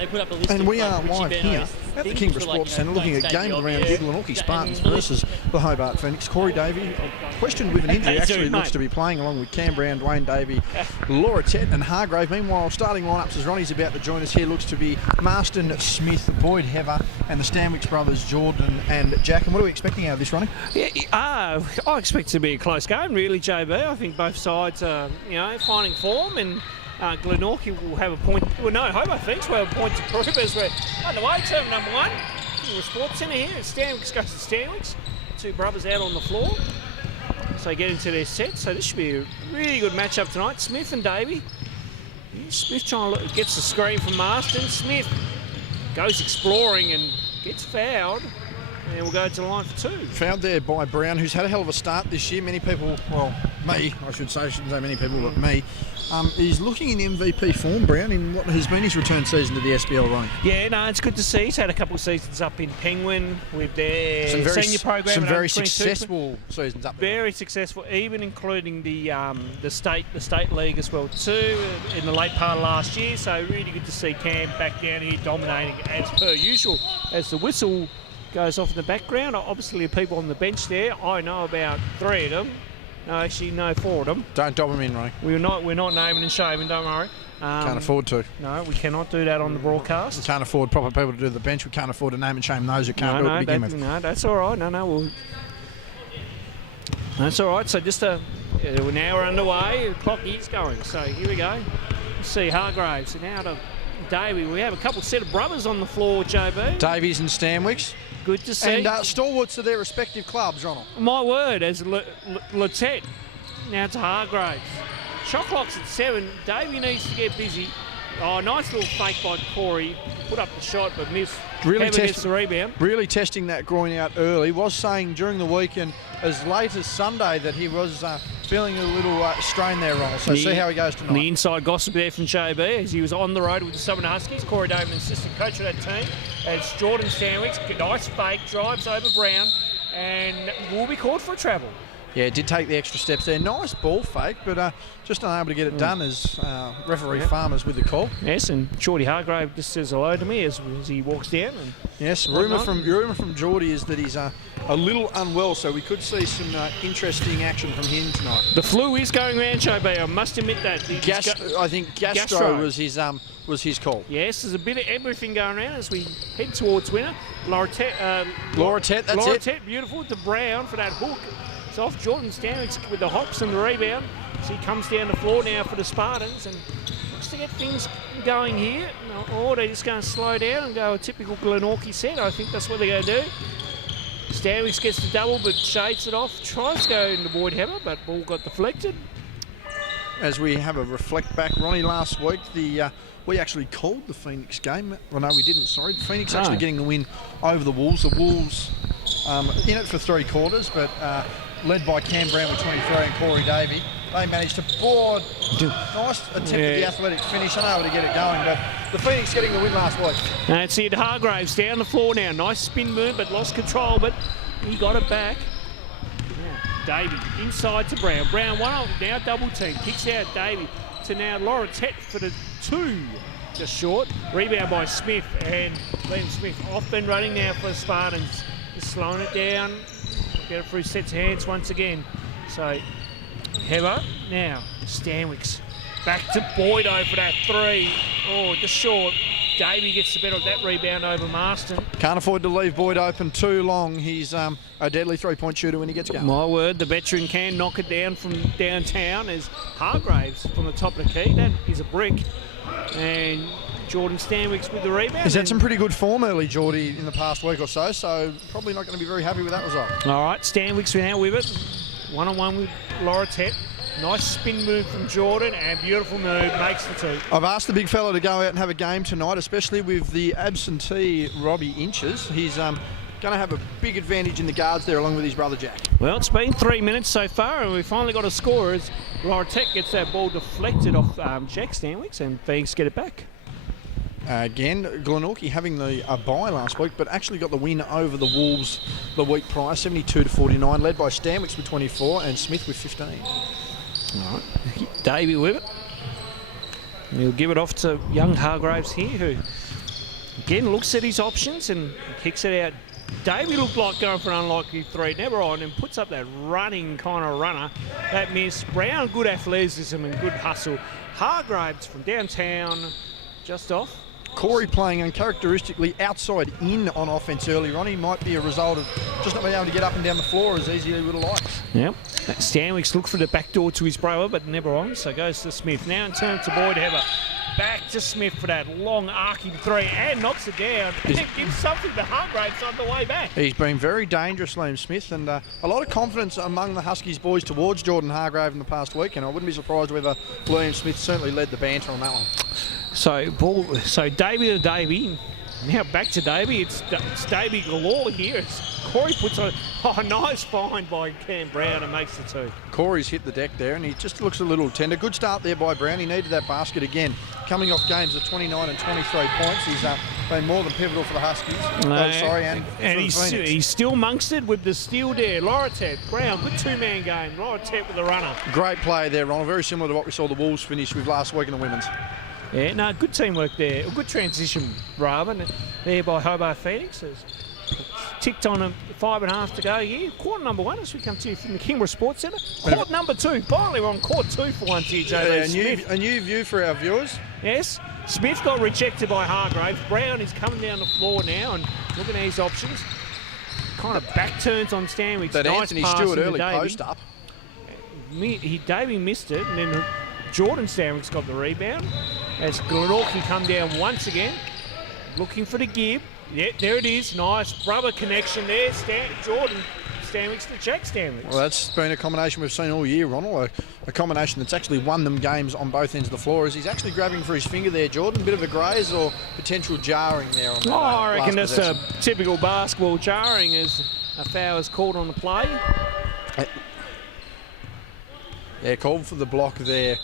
they put up a list And of we are Richie live Benayo's here at the things Kingborough for, Sports Centre looking at game of the round, Glenorchy Spartans versus the Hobart Phoenix. Corey Davey, questioned with an injury, actually looks to be playing along with Cam Brown, Dwayne Davey, Laura Tett and Hargrave. Meanwhile, starting lineups as Ronnie's about to join us here, looks to be Marston, Smith, Boyd, Heather and the Stanwicks brothers, Jordan and Jack. And what are we expecting out of this, Ronnie? I expect it to be a close game, really, JB. I think both sides are, finding form, and Glenorchy will have a point. Well, no, Hobart Phoenix will have a point to prove as we're underway. Term number 1, Kingborough Sports Centre here. Stanwicks goes to Stanwicks. Two brothers out on the floor. So get into their set. So this should be a really good matchup tonight. Smith and Davey. Smith gets the screen from Marston. Smith goes exploring and gets fouled. And we'll go to the line for 2. Fouled there by Brown, who's had a hell of a start this year. Many people, well, me, I shouldn't say many people, but me. He's looking in MVP form, Brown, in what has been his return season to the SBL running. Yeah, no, it's good to see. He's had a couple of seasons up in Penguin with their senior program. Some very successful seasons up there. Very successful, even including the state league as well too, in the late part of last year. So really good to see Cam back down here dominating as per usual. As the whistle goes off in the background, obviously the people on the bench there, I know about 3 of them. No, actually, no, 4 of them. Don't dob them in, Ronnie. We're not naming and shaming, don't worry. Can't afford to. No, we cannot do that on the broadcast. We can't afford proper people to do the bench. We can't afford to name and shame those who can't do it to begin with. No, that's all right. That's all right. So just we're now underway. The clock is going. So here we go. Let's see Hargraves. And now to Davey. We have a couple set of brothers on the floor, JB. Davies and Stanwicks. Good to see. And stalwarts of their respective clubs, Ronald. My word, as Latette. Now to Hargraves. Shot clock's at 7. Davey needs to get busy. Oh, nice little fake by Corey. Put up the shot but missed. Really gets the rebound. Really testing that groin out early. Was saying during the weekend, as late as Sunday, that he was feeling a little strain there, Ronald. So see how he goes tonight. The inside gossip there from JB as he was on the road with the Southern Huskies. Corey Davey, assistant coach of that team. As Jordan Stanwicks, nice fake, drives over Brown and will be called for a travel. Yeah, did take the extra steps there. Nice ball fake, but just unable to get it done as referee Farmers with the call. Yes, and Geordie Hargrave just says hello to me as he walks down. And yes, rumour from Geordie is that he's a little unwell, so we could see some interesting action from him tonight. The flu is going around, JB. I must admit that. I think gastro was his call. Yes, there's a bit of everything going around as we head towards winner. Laura Tett, beautiful to Brown for that hook. It's off Jordan Stanwicks with the hops and the rebound. So he comes down the floor now for the Spartans and looks to get things going here. Or they're just going to slow down and go a typical Glenorchy set. I think that's what they're going to do. Stanwicks gets the double but shades it off. Tries to go into Boyd Heather, but ball got deflected. As we have a reflect back, Ronnie, last week we actually called the Phoenix game. Well, no, we didn't, sorry. The Phoenix actually getting the win over the Wolves. The Wolves in it for 3 quarters, but led by Cam Brown with 23 and Corey Davey. They managed to board. Nice attempt at the athletic finish, unable to get it going, but the Phoenix getting the win last week. That's it. Hargraves down the floor now. Nice spin move, but lost control, but he got it back. Davey inside to Brown. Brown one now double team. Kicks out Davey to now Laura Tett for the 2. Just short. Rebound by Smith, and Liam Smith off and running now for the Spartans. Just slowing it down. Get it through sets hands once again. So Heather now Stanwicks back to Boydo for that 3. Oh, just short. Davey gets the better of that rebound over Marston. Can't afford to leave Boyd open too long. He's a deadly 3-point shooter when he gets going. My word, the veteran can knock it down from downtown as Hargraves from the top of the key. That is a brick. And Jordan Stanwicks with the rebound. He's had some pretty good form early, Geordie, in the past week or so probably not going to be very happy with that result. All right, Stanwicks now with it. One-on-one with Laura Tett. Nice spin move from Jordan and beautiful move, makes the 2. I've asked the big fella to go out and have a game tonight, especially with the absentee Robbie Inches. He's going to have a big advantage in the guards there along with his brother Jack. Well, it's been 3 minutes so far and we finally got a score as Laura Tett gets that ball deflected off Jack Stanwicks and Phoenix get it back. Again, Glenorchy having the bye last week, but actually got the win over the Wolves the week prior, 72-49, led by Stanwicks with 24 and Smith with 15. All right, Davey with it. He'll give it off to young Hargraves here, who Again, looks at his options and kicks it out. Davey looked like going for an unlikely 3, never on, and puts up that running kind of runner. That miss. Brown, good athleticism and good hustle. Hargraves from downtown, just off. Corey playing uncharacteristically outside in on offence early on. He might be a result of just not being able to get up and down the floor as easy as he would have liked. Yep. Stanwicks looked for the back door to his brother, but never on, so goes to Smith. Now in turn to Boyd Heber. Back to Smith for that long arcing 3 and knocks it down. And gives something to Hargraves on the way back. He's been very dangerous, Liam Smith, and a lot of confidence among the Huskies boys towards Jordan Hargrave in the past week, and I wouldn't be surprised whether Liam Smith certainly led the banter on that one. So Davey to Davey. Now back to Davey. It's Davey galore here. Corey puts a nice find by Cam Brown and makes the 2. Corey's hit the deck there and he just looks a little tender. Good start there by Brown. He needed that basket again. Coming off games of 29 and 23 points. He's been more than pivotal for the Huskies. And he's still amongst it with the steal there. Lorotep, Brown, good 2-man game. Lorotep with the runner. Great play there, Ronald. Very similar to what we saw the Wolves finish with last week in the women's. Yeah, no, good teamwork there. A good transition, rather, there by Hobart Phoenix. Ticked on 5.5 to go here. Quarter number 1 as we come to you from the Kingborough Sports Centre. Court number 2. Finally, we're on court 2 for once here, JB. A new view for our viewers. Yes. Smith got rejected by Hargraves. Brown is coming down the floor now and looking at his options. Kind of back turns on Stanwicks. That nice Anthony pass Stewart early Davey. post up. Davey missed it, and then Jordan Stanwicks got the rebound. As Glenorchy come down once again, looking for the give. Yeah, there it is. Nice rubber connection there. Jordan Stanwicks to Jack Stanwicks. Well, that's been a combination we've seen all year, Ronald. A combination that's actually won them games on both ends of the floor. As he's actually grabbing for his finger there, Jordan. Bit of a graze or potential jarring there on that I reckon that's possession. a typical basketball jarring as a foul is called on the play. Yeah, called for the block there.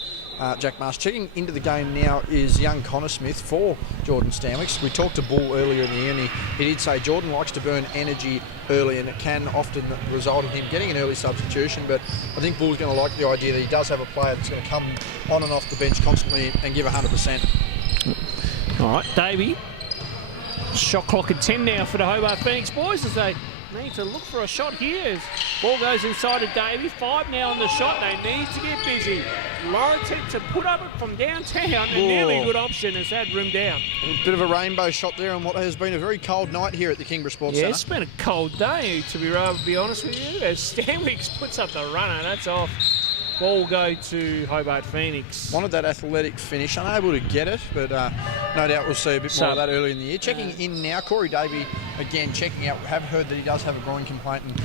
Jack Marsh. Checking into the game now is young Connor Smith for Jordan Stanwicks. We talked to Bull earlier in the year and he did say Jordan likes to burn energy early and it can often result in him getting an early substitution, but I think Bull's going to like the idea that he does have a player that's going to come on and off the bench constantly and give 100%. All right, Davey. Shot clock at 10 now for the Hobart Phoenix boys as they need to look for a shot here. Ball goes inside of Davey. 5 now on the shot. They need to get busy. Lorotep to put up it from downtown. A nearly good option as that rimmed down. A bit of a rainbow shot there on what has been a very cold night here at the Kingborough Sports Centre. It's been a cold day, to be honest with you. As Stanwicks puts up the runner, that's off. Ball go to Hobart Phoenix. Wanted that athletic finish, unable to get it, but no doubt we'll see a bit more of that early in the year. Checking in now, Corey Davey again checking out. We have heard that he does have a groin complaint. And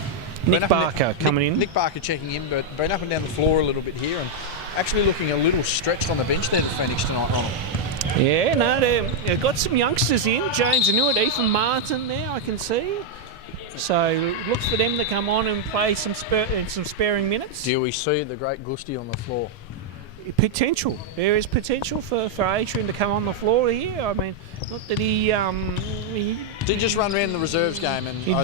Nick Barker coming in. Nick Barker checking in, but been up and down the floor a little bit here and actually looking a little stretched on the bench there for Phoenix tonight, Ronald. Yeah, no, they've got some youngsters in. James Anuit, Ethan Martin there, I can see. So look for them to come on and play some sparing minutes. Do we see the great Gusty on the floor? Potential. There is potential for Adrian to come on the floor here. I mean, not that he did just run around the reserves game, and I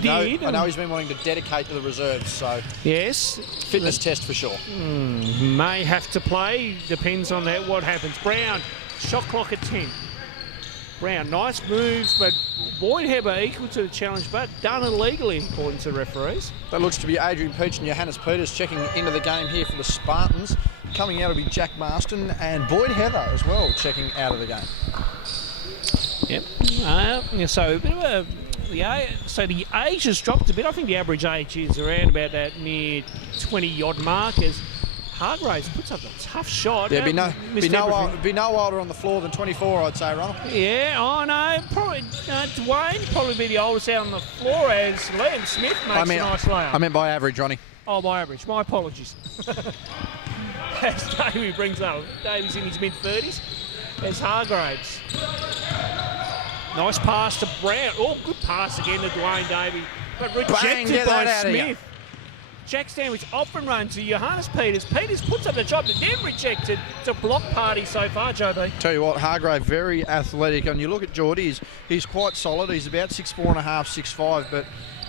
know he's been wanting to dedicate to the reserves. So yes, fitness test for sure. May have to play. Depends on that. What happens? Brown, shot clock at 10. Brown, nice moves, but Boyd Heber equal to the challenge, but done illegally according to the referees. That looks to be Adrian Peach and Johannes Peters checking into the game here for the Spartans. Coming out will be Jack Marston and Boyd Heather as well checking out of the game. Yep. So a bit of the age has dropped a bit. I think the average age is around about that near 20-odd mark as Hargraves puts up a tough shot. Yeah, be no older on the floor than 24, I'd say, Ronald. Yeah, no, probably Dwayne probably be the oldest out on the floor as Liam Smith makes a nice layup. I meant by average, Ronnie. Oh, by average. My apologies. As Davey brings up, Davey's in his mid-30s. There's Hargraves. Nice pass to Brown. Oh, good pass again to Dwayne Davey, but rejected by Smith. Jack Stanwicks off and run to Johannes Peters. Peters puts up the job, but then rejected. It's a block party so far, JB. Tell you what, Hargrave, very athletic. And you look at Geordie, he's quite solid. He's about 6'4.5", 6'5", but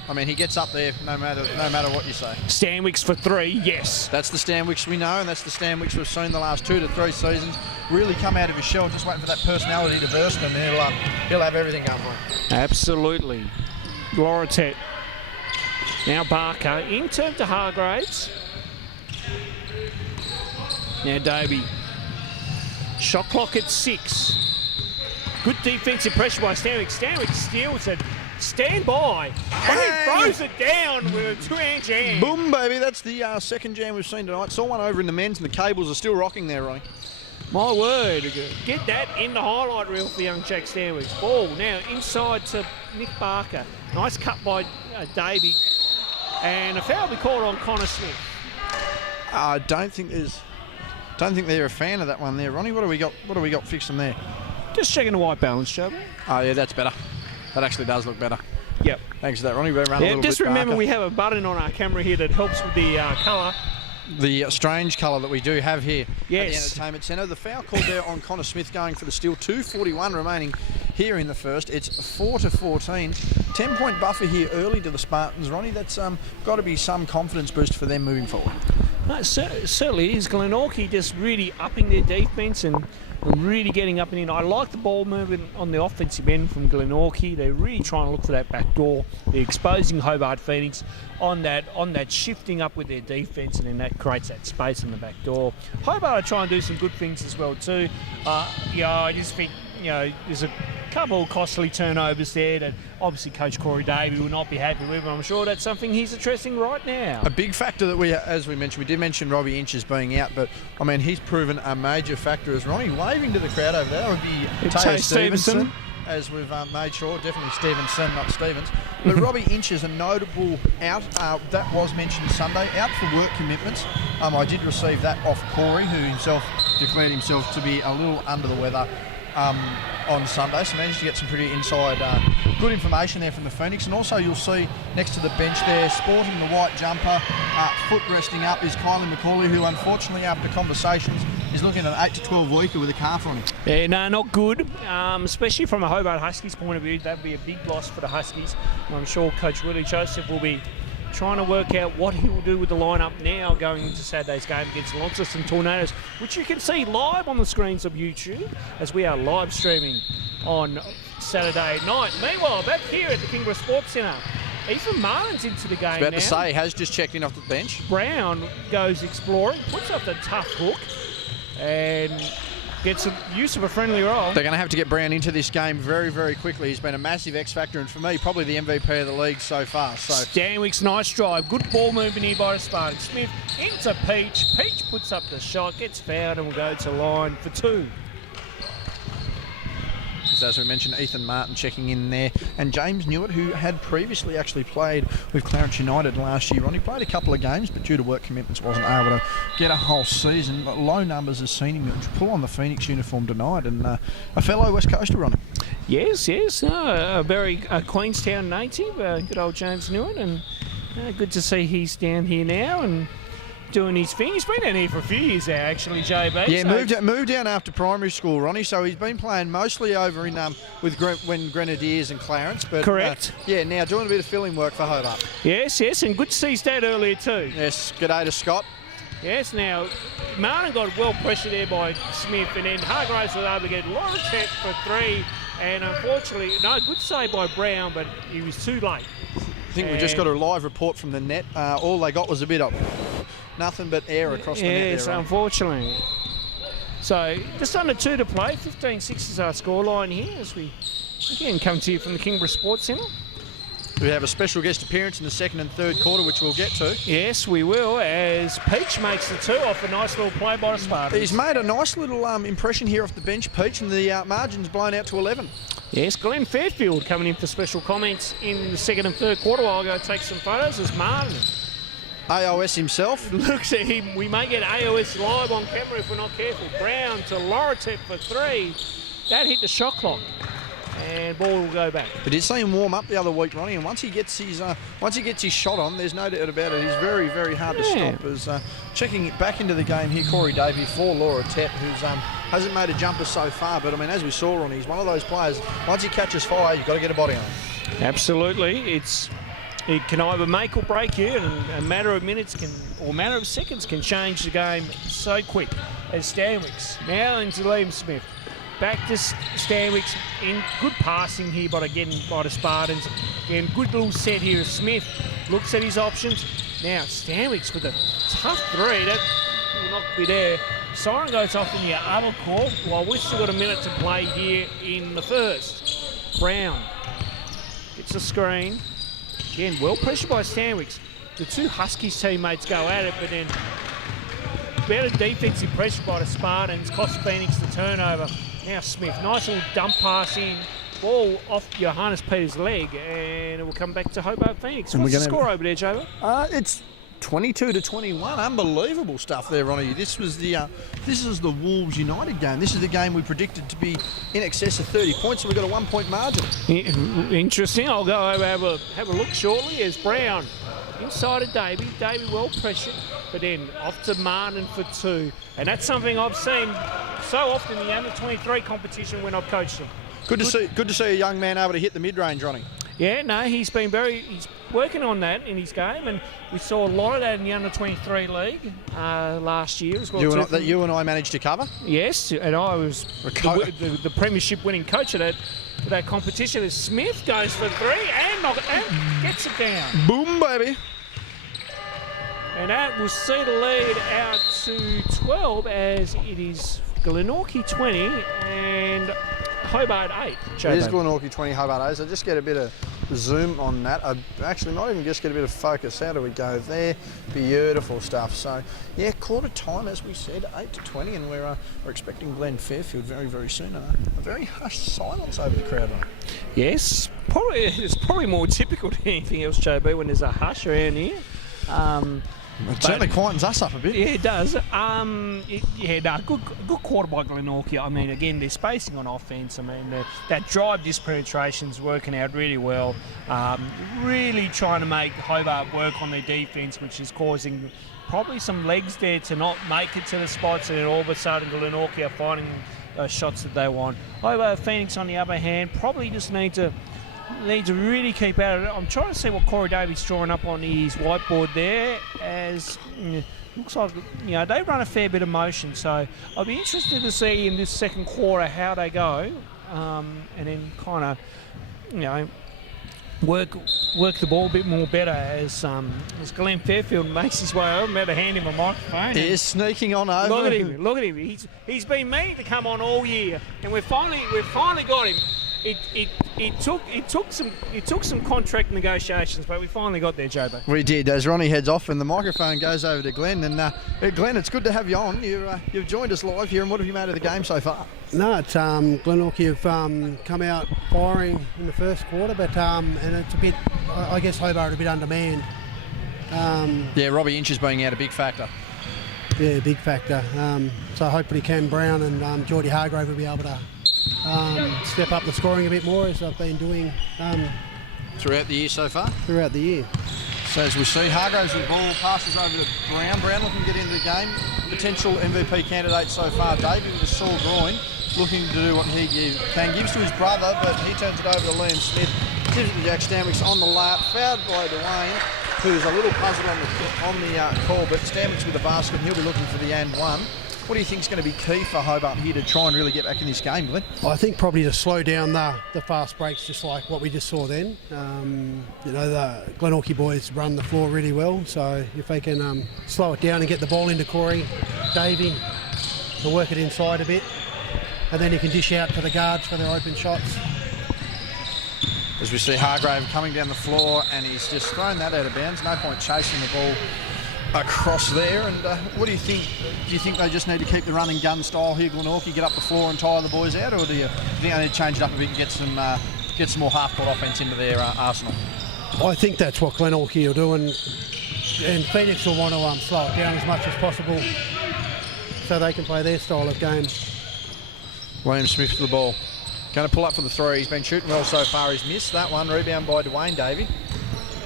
I mean, he gets up there no matter what you say. Stanwicks for 3, yes. That's the Stanwicks we know, and that's the Stanwicks we've seen the last 2 to 3 seasons. Really come out of his shell, just waiting for that personality to burst, and he'll have everything going for him. Absolutely. Lorotet. Now Barker, in turn to Hargraves. Now Davey. Shot clock at 6. Good defensive pressure by Stanwicks. Stanwicks steals it. Stand by. And he throws it down with a 2-hand jam. Boom, baby. That's the second jam we've seen tonight. Saw one over in the men's, and the cables are still rocking there, Ronnie. My word. Get that in the highlight reel for young Jack Stanwicks. Ball now inside to Nick Barker. Nice cut by Davey. And a foul will be called on Connor Smith. I don't think they're a fan of that one there, Ronnie. What do we got fixing there? Just checking the white balance, Joe. Oh yeah, that's better. That actually does look better. Yep. Thanks for that, Ronnie. We're around a little just bit remember darker. we have a button on our camera here that helps with the colour. The strange colour that we do have here at the Yes. Entertainment Centre. The foul called there on Connor Smith going for the steal. 2:41 remaining here in the first. It's 4-14. 10-point buffer here early to the Spartans, Ronnie. That's got to be some confidence boost for them moving forward. It certainly is. Glenorchy just really upping their defence and really getting up and in. I like the ball movement on the offensive end from Glenorchy. They're really trying to look for that back door. They're exposing Hobart Phoenix on that shifting up with their defence, and then that creates that space in the back door. Hobart are trying to do some good things as well too. I just think there's a couple of costly turnovers there that obviously Coach Corey Davey will not be happy with, and I'm sure that's something he's addressing right now. A big factor that as we mentioned, we did mention Robbie Inches being out, but I mean, he's proven a major factor. As Ronnie waving to the crowd over there, that would be Teo Stevenson, as we've made sure, definitely Stevenson, not Stevens. But Robbie Inches, a notable out, that was mentioned Sunday, out for work commitments. I did receive that off Corey, who himself declared himself to be a little under the weather on Sunday, so managed to get some pretty inside good information there from the Phoenix. And also you'll see next to the bench there, sporting the white jumper, foot resting up, is Kylie McCauley, who unfortunately after conversations is looking at an 8 to 12 weeker with a calf on him. Yeah, no, not good, especially from a Hobart Huskies point of view. That'd be a big loss for the Huskies. And I'm sure Coach Willie Joseph will be trying to work out what he will do with the lineup now going into Saturday's game against Launceston Tornadoes, which you can see live on the screens of YouTube as we are live streaming on Saturday night. Meanwhile, back here at the Kingborough Sports Centre, Ethan Martin's into the game About now. to say, has just checked in off the bench. Brown goes exploring, puts up the tough hook, and gets some use of a friendly roll. They're going to have to get Brown into this game very, very quickly. He's been a massive X factor, and for me, probably the MVP of the league so far. So Stanwicks, nice drive. Good ball movement here by the Spartans. Smith into Peach. Peach puts up the shot, gets fouled, and will go to line for 2. as we mentioned, Ethan Martin checking in there, and James Newitt, who had previously actually played with Clarence United last year. He played a couple of games, but due to work commitments wasn't able to get a whole season. But low numbers has seen him pull on the Phoenix uniform tonight, and a fellow West Coaster on him. Yes, a very Queenstown native, good old James Newitt, and good to see he's down here now and doing his thing. He's been down here for a few years now, actually, JB. Yeah, so moved down after primary school, Ronnie. So he's been playing mostly over in with Grenadiers and Clarence. But correct. Now doing a bit of filling work for Hobart. Yes, and good to see his dad earlier too. Yes, g'day to Scott. Yes, now Martin got well pressured there by Smith, and then Hargraves was able to get Lorotet for 3, and unfortunately, good save by Brown, but he was too late. I think we just got a live report from the net. All they got was a bit of nothing but air across the net there. Yes, unfortunately. So just under 2 to play. 15-6 is our scoreline here as we again come to you from the Kingborough Sports Centre. We have a special guest appearance in the second and third quarter, which we'll get to. Yes, we will, as Peach makes the 2 off a nice little play by the Spartans. He's made a nice little impression here off the bench, Peach, and the margin's blown out to 11. Yes, Glenn Fairfield coming in for special comments in the second and third quarter. I'll go take some photos as Martin. AOS himself. Looks at him. We may get AOS live on camera if we're not careful. Brown to Lorotet for 3. That hit the shot clock. And ball will go back. We did see him warm up the other week, Ronnie, and once he gets his shot on, there's no doubt about it. He's very, very hard to stop. As checking it back into the game here, Corey Davey for Lorotet, who's hasn't made a jumper so far, but I mean, as we saw, Ronnie, he's one of those players. Once he catches fire, you've got to get a body on him. Absolutely, it's it can either make or break you, and a matter of minutes or matter of seconds can change the game so quick. As Stanwicks now into Liam Smith. Back to Stanwicks in good passing here by the Spartans. Again, good little set here. Smith looks at his options. Now Stanwicks with a tough three. That will not be there. Siren goes off in the other court. Well, we've still got a minute to play here in the first. Brown gets a screen. Again, well pressured by Stanwicks. The two Huskies teammates go at it, but then better defensive pressure by the Spartans cost Phoenix the turnover. Now Smith, nice little dump pass in. Ball off Johannes Peter's leg, and it will come back to Hobart Phoenix. What's the score over there, Joe? It's 22-21. Unbelievable stuff there, Ronnie. This is the Wolves United game. This is the game we predicted to be in excess of 30 points, and we've got a 1 point margin. Interesting. I'll go over have a look shortly as Brown inside of Davey. Davey well pressured, but then off to Martin for two. And that's something I've seen so often in the under-23 competition when I've coached them. Good to see a young man able to hit the mid-range, Ronnie. Yeah, no, he's working on that in his game, and we saw a lot of that in the under-23 league last year as well. You and I managed to cover? Yes, and I was the premiership winning coach of that competition. As Smith goes for three and gets it down. Boom, baby. And that will see the lead out to 12 as it is Glenorchy 20 and Hobart 8. It is Glenorchy 20, Hobart 8. So just get a bit of zoom on that. I actually might even just get a bit of focus. How do we go there? Beautiful stuff. So, yeah, quarter time, as we said, 8-20, and we're expecting Glen Fairfield very, very soon. A very hushed silence over the crowd. Yes, it's probably more typical than anything else, JB, when there's a hush around here. It certainly quietens us up a bit. Yeah, it does. Good quarter by Glenorchy. I mean, again, they're spacing on offence. I mean, that drive dispenetration's working out really well. Really trying to make Hobart work on their defence, which is causing probably some legs there to not make it to the spots, and then all of a sudden Glenorchy are finding those shots that they want. Hobart Phoenix, on the other hand, probably just need to really keep out of it. I'm trying to see what Corey Davies drawing up on his whiteboard there, as looks like they run a fair bit of motion. So I'll be interested to see in this second quarter how they go, and then kind of work the ball a bit more better as Glenn Fairfield makes his way over. I'm about to hand him a microphone. He is sneaking on over. Look at him. He's been meaning to come on all year, and we've finally got him. It took some contract negotiations, but we finally got there, Jobo. We did. As Ronnie heads off and the microphone goes over to Glenn. And Glenn, it's good to have you on. You've joined us live here, and what have you made of the game so far? No, it's Glenorchy have come out firing in the first quarter, but and it's a bit, I guess Hobart are a bit undermanned. Robbie Inches being out a big factor. Yeah, big factor. So hopefully Cam Brown and Geordie Hargrave will be able to step up the scoring a bit more, as I've been doing throughout the year so far. Throughout the year. So as we see, Hargraves with the ball passes over to Brown. Brown looking to get into the game. Potential MVP candidate so far. Davey with a sore groin, looking to do what he can. Gives to his brother, but he turns it over to Liam Smith. Gives it to Jack Stanwicks on the lap. Fouled by Dwayne, who's a little puzzled on the call, but Stanwicks with the basket, and he'll be looking for the and one. What do you think is going to be key for Hobart here to try and really get back in this game, Glenn? I think probably to slow down the fast breaks, just like what we just saw then. The Glenorchy boys run the floor really well, so if they can slow it down and get the ball into Corey, Davey, to work it inside a bit, and then he can dish out to the guards for their open shots. As we see Hargrave coming down the floor, and he's just thrown that out of bounds. No point chasing the ball across there. And what do you think? Do you think they just need to keep the run and gun style here, Glenorchy, get up the floor and tire the boys out, or do you think they need to change it up a bit and get some more half-court offence into their arsenal? I think that's what Glenorchy will do, and Phoenix will want to slow it down as much as possible so they can play their style of game. William Smith to the ball. Going to pull up for the three. He's been shooting well so far. He's missed that one. Rebound by Dwayne Davey.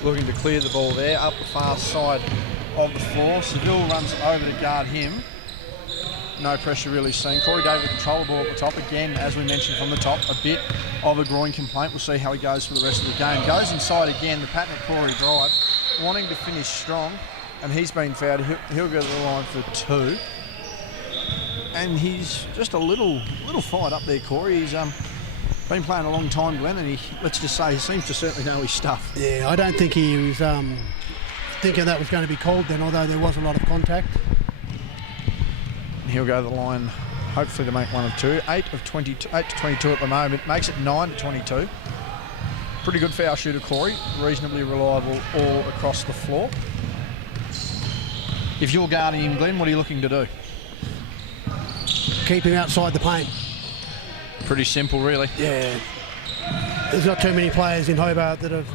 Looking to clear the ball there up the far side of the floor. Seville runs over to guard him. no pressure really seen. Corey David control the ball at the top. Again, as we mentioned from the top, a bit of a groin complaint. We'll see how he goes for the rest of the game. Goes inside again, the pattern at Corey drive, wanting to finish strong, and he's been fouled. He'll go to the line for 2. And he's just a little fired up there, Corey. He's been playing a long time, Glenn, and let's just say he seems to certainly know his stuff. Yeah, I don't think he was thinking that was going to be called then, although there was a lot of contact. He'll go to the line, hopefully to make 1 of 2. 8 to 22 at the moment. Makes it 9 to 22. Pretty good foul shooter, Corey. Reasonably reliable all across the floor. If you're guarding him, Glenn, what are you looking to do? Keep him outside the paint. Pretty simple, really. Yeah. There's not too many players in Hobart that have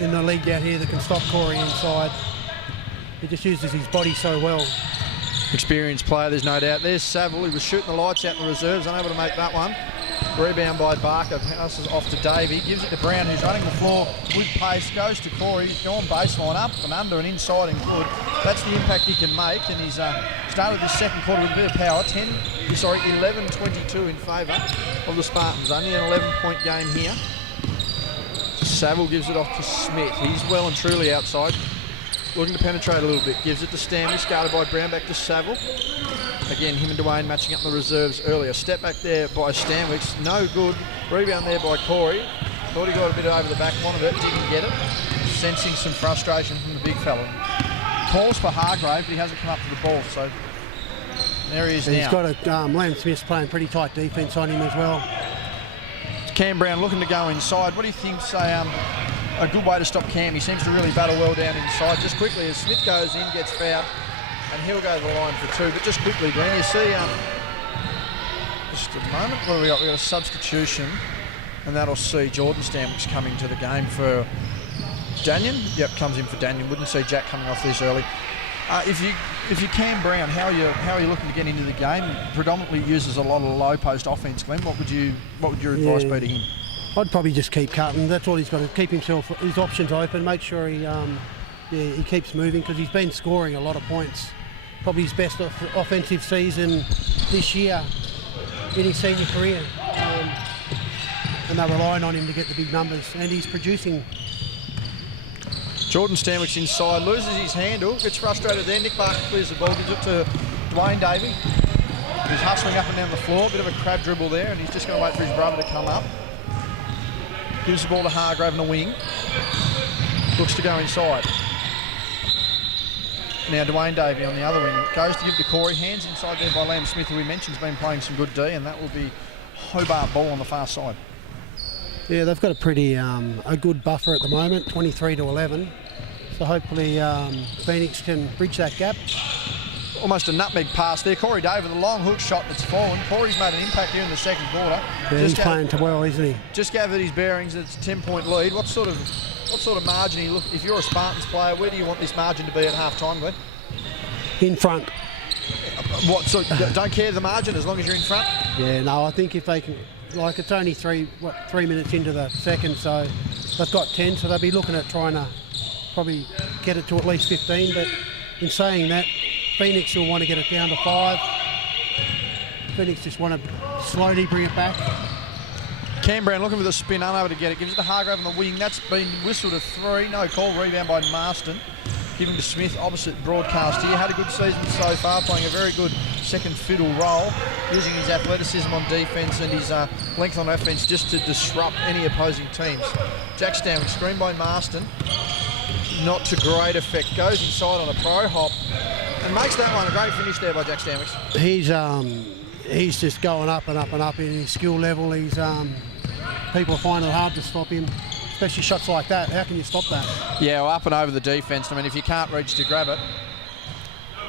in the league out here that can stop Corey inside. He just uses his body so well. Experienced player, there's no doubt. There's Saville, he was shooting the lights out in the reserves, unable to make that one. Rebound by Barker, passes off to Davey, gives it to Brown, who's running the floor with pace, goes to Corey, he's gone baseline, up and under and inside and good. That's the impact he can make, and he's started this second quarter with a bit of power. 11-22 in favour of the Spartans. Only an 11-point game here. Saville gives it off to Smith. He's well and truly outside. Looking to penetrate a little bit. Gives it to Stanley. Guarded by Brown. Back to Saville. Again, him and Dwayne matching up in the reserves earlier. Step back there by Stanwicks. No good. Rebound there by Corey. Thought he got a bit over the back. Wanted it. Didn't get it. Sensing some frustration from the big fella. Calls for Hargrave, but he hasn't come up to the ball. So there he is now. He's got Liam Smith's playing pretty tight defence on him as well. Cam Brown looking to go inside. What do you think's a good way to stop Cam? He seems to really battle well down inside. Just quickly, as Smith goes in, gets fouled, and he'll go to the line for 2. But just quickly, Glenn, you see, just a moment, what have we got? We've got a substitution, and that'll see Jordan Stanwicks coming to the game for Daniel. Yep, comes in for Daniel. Wouldn't see Jack coming off this early. If you Cam Brown, how are you looking to get into the game? Predominantly uses a lot of low post offence, Glenn. What would your advice be to him? I'd probably just keep cutting. That's all he's got to keep his options open. Make sure he keeps moving, because he's been scoring a lot of points. Probably his best offensive season this year in his senior career, and they're relying on him to get the big numbers, and he's producing. Jordan Stanwicks inside, loses his handle, gets frustrated there. Nick Barker clears the ball, gives it to Dwayne Davey, who's hustling up and down the floor. A bit of a crab dribble there, and he's just going to wait for his brother to come up. Gives the ball to Hargrave in the wing. Looks to go inside. Now Dwayne Davey on the other wing. Goes to give to Corey. Hands inside there by Liam Smith, who we mentioned has been playing some good D, and that will be Hobart ball on the far side. Yeah, they've got a pretty a good buffer at the moment, 23-11. So hopefully Phoenix can bridge that gap. Almost a nutmeg pass there. Corey David, the long hook shot that's fallen. Corey's made an impact here in the second quarter. Yeah, he's playing too well, isn't he? Just gathered his bearings. It's a 10-point lead. What sort of margin are you if you're a Spartans player, where do you want this margin to be at half time, Glenn? In front. What? So don't care the margin as long as you're in front? Yeah, no, I think if they can, like, it's only 3 minutes into the second, so they've got 10, so they'll be looking at trying to probably get it to at least 15. But in saying that, Phoenix will want to get it down to 5. Phoenix just want to slowly bring it back. Cam Brown looking for the spin, unable to get it. Gives it to Hargrave on the wing. That's been whistled a 3. No call. Rebound by Marston. Giving to Smith, opposite broadcast here. Had a good season so far, playing a very good second fiddle role, using his athleticism on defence and his length on offence just to disrupt any opposing teams. Jack Stanwick, screen by Marston. Not to great effect. Goes inside on a pro hop and makes that one. A great finish there by Jack Stanwick. He's just going up and up and up in his skill level. He's people are finding it hard to stop him, especially shots like that. How can you stop that? Yeah, well, up and over the defence. I mean, if you can't reach to grab it.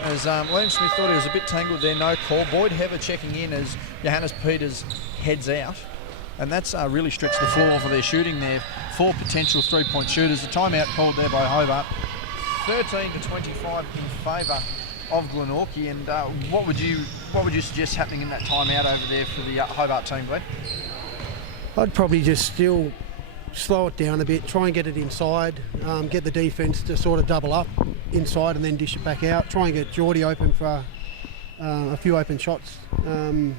As Liam Smith thought he was a bit tangled there, no call. Boyd Heather checking in as Johannes Peters heads out. And that's really stretched the floor for their shooting there. 4 potential 3-point shooters. The timeout called there by Hobart. 13-25 in favour of Glenorchy. And what would you suggest happening in that timeout over there for the Hobart team, Glenn? I'd probably just still slow it down a bit, try and get it inside, get the defence to sort of double up inside and then dish it back out. Try and get Geordie open for a few open shots. And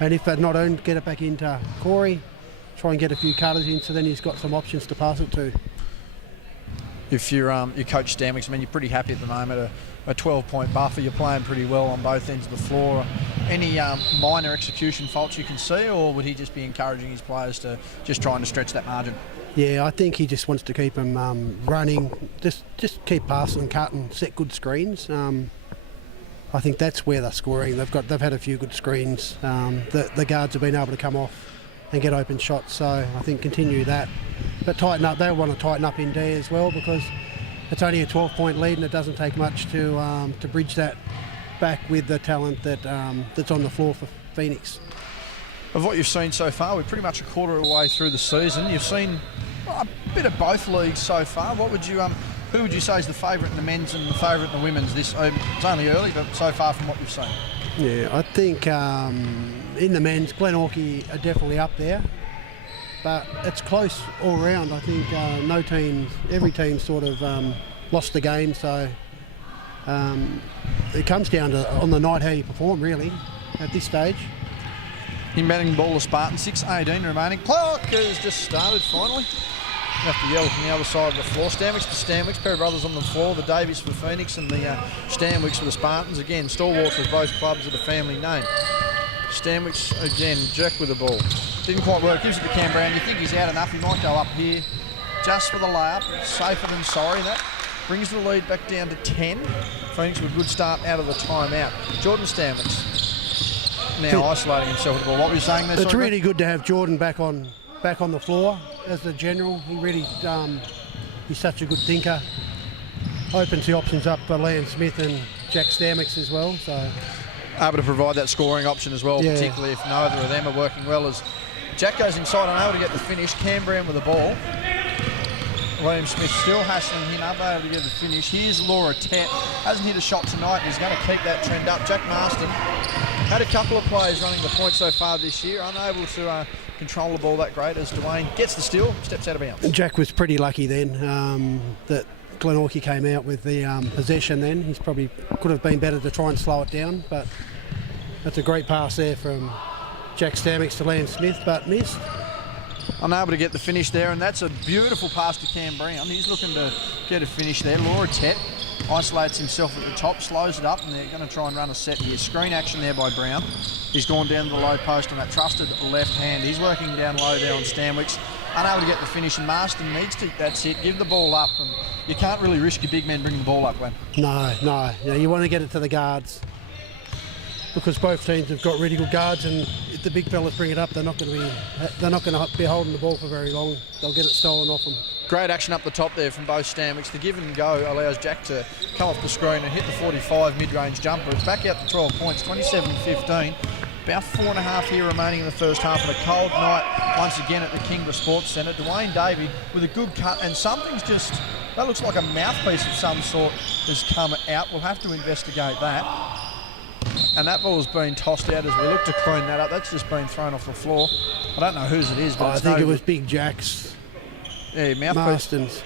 if they not owned, get it back into Corey, try and get a few cutters in, so then he's got some options to pass it to. If you're Coach Stanwicks, I mean, you're pretty happy at the moment, a 12-point buffer, you're playing pretty well on both ends of the floor. Any minor execution faults you can see, or would he just be encouraging his players to just trying to stretch that margin? Yeah, I think he just wants to keep them running, just keep passing, cutting, set good screens. I think that's where they're scoring. They've had a few good screens. The guards have been able to come off and get open shots, so I think continue that. But tighten up. They want to tighten up in D as well, because it's only a 12-point lead and it doesn't take much to bridge that back with the talent that's on the floor for Phoenix. Of what you've seen so far, we're pretty much a quarter of the way through the season. You've seen a bit of both leagues so far. Who would you say is the favourite in the men's and the favourite in the women's? It's only early, but so far from what you've seen. Yeah, I think in the men's, Glenorchy are definitely up there, but it's close all round. I think every team sort of lost the game, so it comes down to on the night how you perform really at this stage. In batting ball, the Spartans, 6:18 remaining. Clock has just started finally. You have to yell from the other side of the floor. Stanwicks to Stanwicks, pair of brothers on the floor. The Davies for Phoenix and the Stanwicks for the Spartans. Again, stalwarts of both clubs are the family name. Stanwicks again, jerk with the ball. Didn't quite work. Gives it to Cam Brown. You think he's out enough? He might go up here just for the layup. Safer than sorry. That brings the lead back down to 10. Phoenix with a good start out of the timeout. Jordan Stanwicks now isolating himself with the ball. What were you saying there? It's really good to have Jordan back on the floor as the general. He really he's such a good thinker. Opens the options up for Liam Smith and Jack Stanwicks as well. So able to provide that scoring option as well, particularly if neither of them are working well. As Jack goes inside, unable to get the finish. Cam Brown with the ball. William Smith still hassling him, unable to get the finish. Here's Laura Tett. Hasn't hit a shot tonight. He's going to keep that trend up. Jack Marston had a couple of players running the point so far this year, unable to control the ball that great as Dwayne gets the steal, steps out of bounds. Jack was pretty lucky then that Glenorchy came out with the possession then. He's probably could have been better to try and slow it down, but that's a great pass there from Jack Stanwicks to Liam Smith, but missed. Unable to get the finish there, and that's a beautiful pass to Cam Brown. He's looking to get a finish there. Laura Tett isolates himself at the top, slows it up, and they're going to try and run a set here. Screen action there by Brown. He's gone down to the low post on that trusted left hand. He's working down low there on Stanwicks. Unable to get the finish, and Marston needs to, that's it, give the ball up. And you can't really risk your big men bringing the ball up, Glenn. No. You want to get it to the guards, because both teams have got really good guards, and if the big fellas bring it up, they're not going to be holding the ball for very long. They'll get it stolen off them. Great action up the top there from both Stanwicks. The give and go allows Jack to come off the screen and hit the 45 mid-range jumper. It's back out to 12 points, 27-15. About 4.5 here remaining in the first half, and a cold night once again at the Kingborough Sports Centre. Dwayne Davey with a good cut, and something's just, that looks like a mouthpiece of some sort has come out. We'll have to investigate that. And that ball's been tossed out as we look to clean that up. That's just been thrown off the floor. I don't know whose it is, but I think it was Big Jack's. Yeah, mouthpiece. Marston's.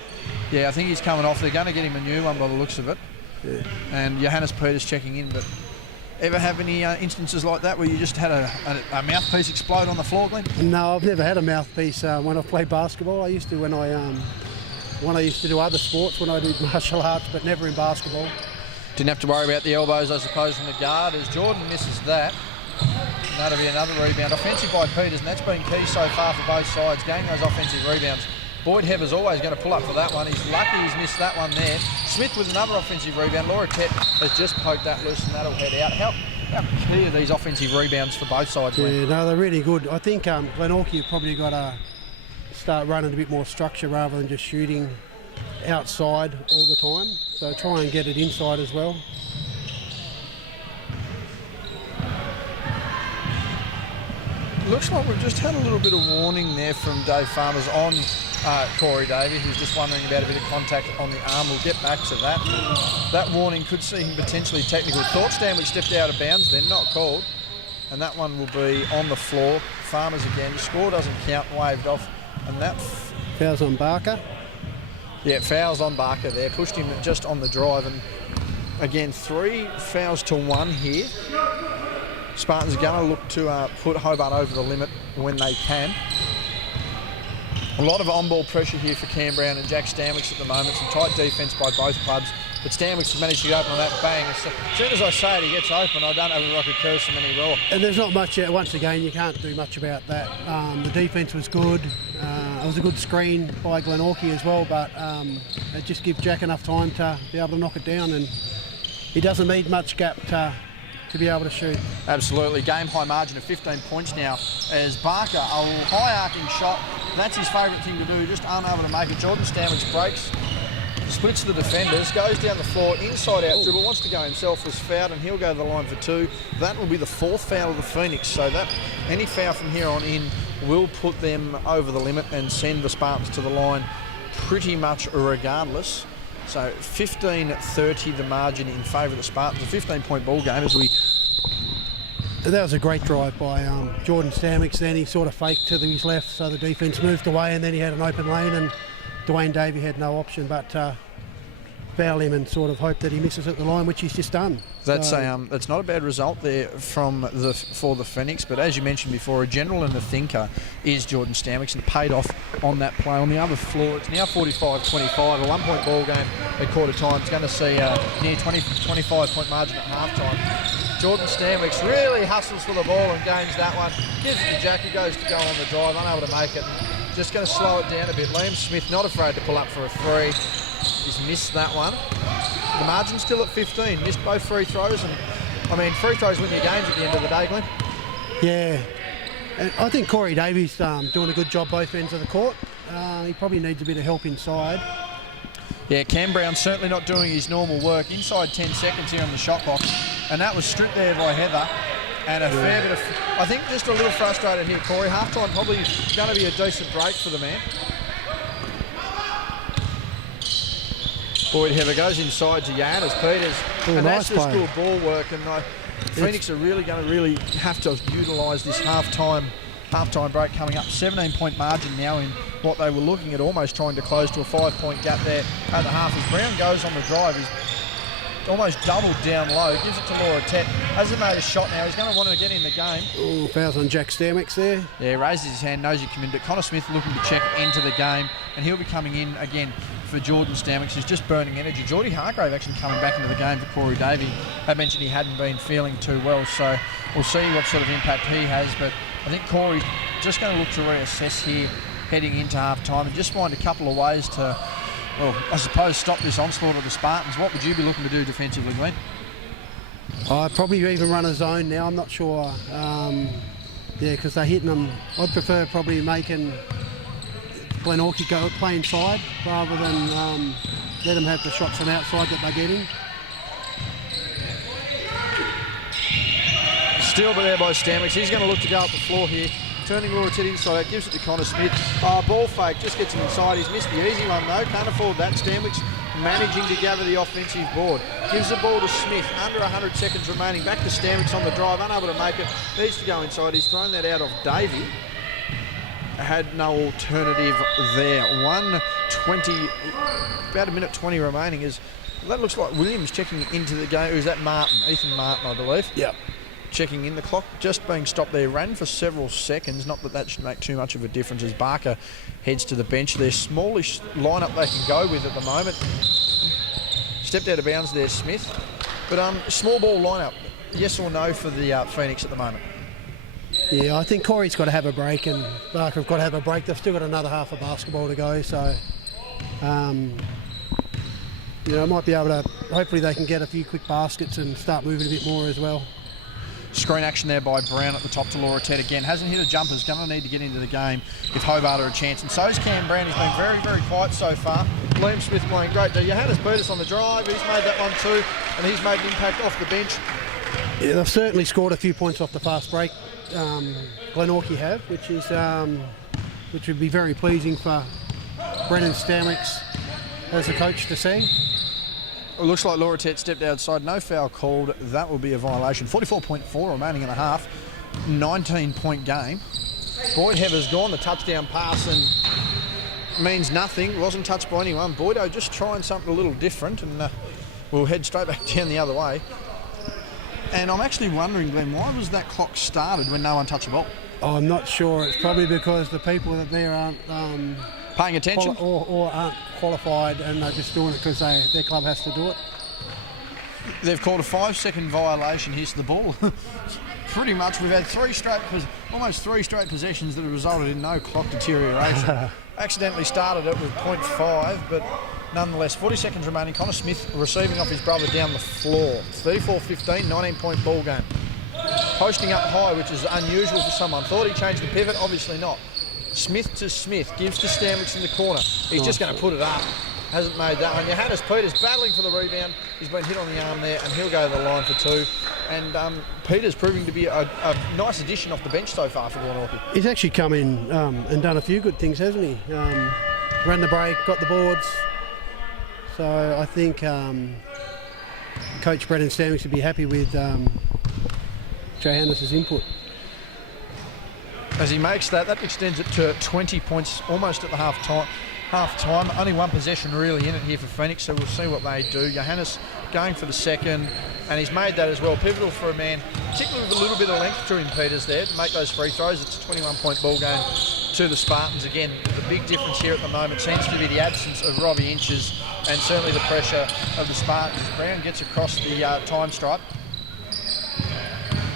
Yeah, I think he's coming off. They're going to get him a new one by the looks of it. Yeah. And Johannes Peters checking in. But ever have any instances like that where you just had a mouthpiece explode on the floor, Glenn? No, I've never had a mouthpiece when I played basketball. I used to when I used to do other sports, when I did martial arts, but never in basketball. Didn't have to worry about the elbows, I suppose, from the guard as Jordan misses that. That'll be another rebound. Offensive by Peters, and that's been key so far for both sides, getting those offensive rebounds. Boyd Heber's always going to pull up for that one. He's lucky he's missed that one there. Smith with another offensive rebound. Laura Tett has just poked that loose, and that'll head out. How key are these offensive rebounds for both sides? Yeah, no, they're really good. I think Glenorchy have probably got to start running a bit more structure rather than just shooting outside all the time. So try and get it inside as well. Looks like we've just had a little bit of warning there from Dave Farmers on Corey Davey, who's just wondering about a bit of contact on the arm. We'll get back to that. That warning could see him potentially technical. Thought Stanley stepped out of bounds then, not called. And that one will be on the floor. Farmers again. Score doesn't count, waved off. And that... Fouls on Barker. Yeah, fouls on Barker there. Pushed him just on the drive, and again, 3 fouls to 1 here. Spartans are going to look to put Hobart over the limit when they can. A lot of on-ball pressure here for Cam Brown and Jack Stanwicks at the moment. Some tight defence by both clubs. But Stanwicks has managed to get open on that bang. As soon as I say it, he gets open. I don't have a rocket curse him anymore. And there's not much, once again, you can't do much about that. The defence was good. It was a good screen by Glenorchy as well, but it just gives Jack enough time to be able to knock it down, and he doesn't need much gap to be able to shoot. Absolutely. Game high margin of 15 points now as Barker, a high arcing shot. That's his favourite thing to do, just unable to make it. Jordan Stanwicks breaks, splits the defenders, goes down the floor, inside out dribble, wants to go himself, was fouled, and he'll go to the line for 2. That will be the 4th foul of the Phoenix, so that any foul from here on in will put them over the limit and send the Spartans to the line pretty much regardless. So 15-30 the margin in favour of the Spartans. A 15-point ball game as we... That was a great drive by Jordan Stanwicks. Then he sort of faked to his left, so the defence moved away, and then he had an open lane, and Dwayne Davey had no option but foul him and sort of hope that he misses at the line, which he's just done. That's that's not a bad result there for the Phoenix, but as you mentioned before, a general and a thinker is Jordan Stanwicks, and it paid off on that play. On the other floor, it's now 45-25, a 1-point ball game at quarter time. It's going to see a near 25-point margin at half time. Jordan Stanwicks really hustles for the ball and gains that one. Gives it to Jack, who goes to go on the drive, unable to make it. Just going to slow it down a bit. Liam Smith not afraid to pull up for a 3. He's missed that one. The margin's still at 15. Missed both free throws, and I mean, free throws win your games at the end of the day, Glenn. Yeah, and I think Corey Davies doing a good job both ends of the court. He probably needs a bit of help inside. Yeah, Cam Brown certainly not doing his normal work. Inside 10 seconds here on the shot clock, and that was stripped there by Heather. And a fair bit of... I think just a little frustrated here, Corey. Half-time probably going to be a decent break for the man. Boyd Heather goes inside to Giannis Peters. And nice that's just good ball work. And Phoenix are really going to have to utilise this half-time break coming up. 17-point margin now in what they were looking at, almost trying to close to a 5-point gap there at the half. As Brown goes on the drive, he's almost doubled down low, gives it to Moratet. Hasn't made a shot now. He's going to want to get in the game. Oh, fouls on Jack Stanwicks there. Yeah, raises his hand, knows he come in. But Connor Smith looking to check into the game, and he'll be coming in again for Jordan Stanwicks, who's just burning energy. Geordie Hargrave actually coming back into the game for Corey Davey. I mentioned he hadn't been feeling too well, so we'll see what sort of impact he has. But I think Corey's just going to look to reassess here heading into half-time and just find a couple of ways to, well, I suppose, stop this onslaught of the Spartans. What would you be looking to do defensively, Glenn? I'd probably even run a zone now. I'm not sure. Yeah, because they're hitting them. I'd prefer probably making Glenorchy go play inside rather than let them have the shots from outside that they're getting. Still there by Stanwicks. He's going to look to go up the floor here. Turning Moratet inside out, gives it to Connor Smith. Ball fake, just gets him inside. He's missed the easy one though, can't afford that. Stanwicks managing to gather the offensive board. Gives the ball to Smith, under 100 seconds remaining. Back to Stanwicks on the drive, unable to make it. Needs to go inside. He's thrown that out of Davey. Had no alternative there. 1:20, about a minute 20 remaining. That looks like Williams checking into the game. Is that Martin? Ethan Martin, I believe. Yep. Checking in, the clock just being stopped there, ran for several seconds, not that that should make too much of a difference as Barker heads to the bench. Their smallish lineup they can go with at the moment. Stepped out of bounds there, Smith. But small ball lineup, yes or no for the Phoenix at the moment? Yeah, I think Corey's got to have a break and Barker have got to have a break. They've still got another half of basketball to go, so you know, might be able to, hopefully they can get a few quick baskets and start moving a bit more as well. Screen action there by Brown at the top to Moratet again. Hasn't hit a jumper. Is going to need to get into the game if Hobart are a chance. And so is Cam Brown. He's been very, very quiet so far. Liam Smith playing great. Johannes Peters on the drive. He's made that one too. And he's made an impact off the bench. Yeah, they've certainly scored a few points off the fast break. Glenorchy have, which would be very pleasing for Brennan Stanwicks as a coach to see. It looks like Moratet stepped outside. No foul called. That will be a violation. 44.4 remaining in a half. 19-point game. Boyd Heather's gone. The touchdown pass and means nothing. Wasn't touched by anyone. Boydo just trying something a little different and we'll head straight back down the other way. And I'm actually wondering, Glenn, why was that clock started when no one touched the ball? I'm not sure. It's probably because the people that there aren't Paying attention? or aren't qualified, and they're just doing it because their club has to do it. They've called a 5-second violation. Here's the ball. Pretty much, we've had almost three straight possessions that have resulted in no clock deterioration. Accidentally started it with 0.5, but nonetheless, 40 seconds remaining. Connor Smith receiving off his brother down the floor. 34-15, 19-point ball game. Posting up high, which is unusual for someone. Thought he changed the pivot, obviously not. Smith to Smith, gives to Stanwicks in the corner. He's just going to put it up. Hasn't made that one. Johannes Peters battling for the rebound. He's been hit on the arm there, and he'll go to the line for 2. And Peters proving to be a nice addition off the bench so far for Glenorchy. He's actually come in and done a few good things, hasn't he? Ran the break, got the boards. So I think Coach Brendan Stanwicks would be happy with Johannes' input. As he makes that extends it to 20 points almost at the half time. Only one possession really in it here for Phoenix, so we'll see what they do. Johannes going for the second, and he's made that as well. Pivotal for a man, particularly with a little bit of length to him, Peters, there to make those free throws. It's a 21-point ball game to the Spartans. Again, the big difference here at the moment seems to be the absence of Robbie Inches and certainly the pressure of the Spartans. Brown gets across the time stripe.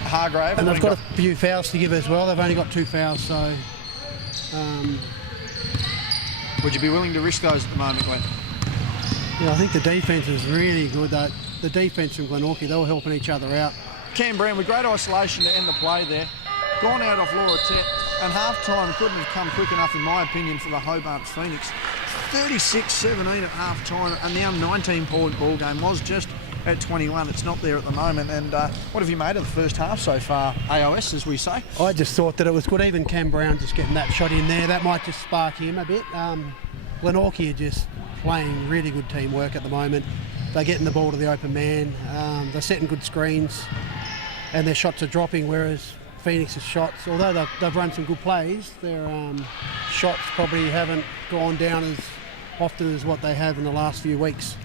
Hargrave. And they've got a few fouls to give as well. They've only got 2 fouls, so... would you be willing to risk those at the moment, Glenn? Yeah, I think the defence is really good. The defence from Glenorchy, they were helping each other out. Cam Brown with great isolation to end the play there. Gone out off Laura Tett, and half-time couldn't have come quick enough, in my opinion, for the Hobart Phoenix. 36-17 at half-time, and now 19-point ball game. Was just at 21. It's not there at the moment. And what have you made of the first half so far, AOS, as we say? I just thought that it was good. Even Cam Brown just getting that shot in there, that might just spark him a bit. Glenorchy are just playing really good teamwork at the moment. They're getting the ball to the open man. They're setting good screens, and their shots are dropping, whereas Phoenix's shots, although they've run some good plays, their shots probably haven't gone down as often as what they have in the last few weeks.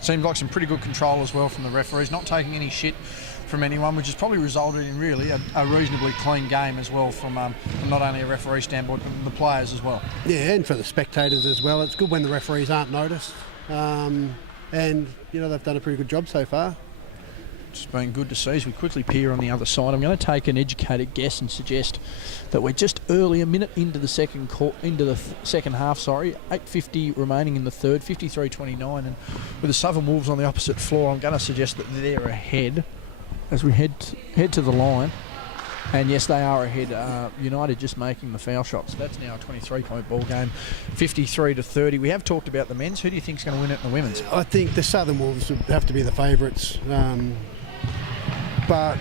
Seems like some pretty good control as well from the referees, not taking any shit from anyone, which has probably resulted in really a reasonably clean game as well from not only a referee standpoint, but the players as well. Yeah, and for the spectators as well. It's good when the referees aren't noticed. And, you know, they've done a pretty good job so far. It's been good to see as we quickly peer on the other side. I'm going to take an educated guess and suggest that we're just early, a minute into the second half. 8:50 remaining in the third, 53-29, and with the Southern Wolves on the opposite floor, I'm going to suggest that they're ahead as we head to the line. And yes, they are ahead. United just making the foul shots. That's now a 23-point ball game, 53-30. We have talked about the men's. Who do you think is going to win it in the women's? I think the Southern Wolves would have to be the favourites. But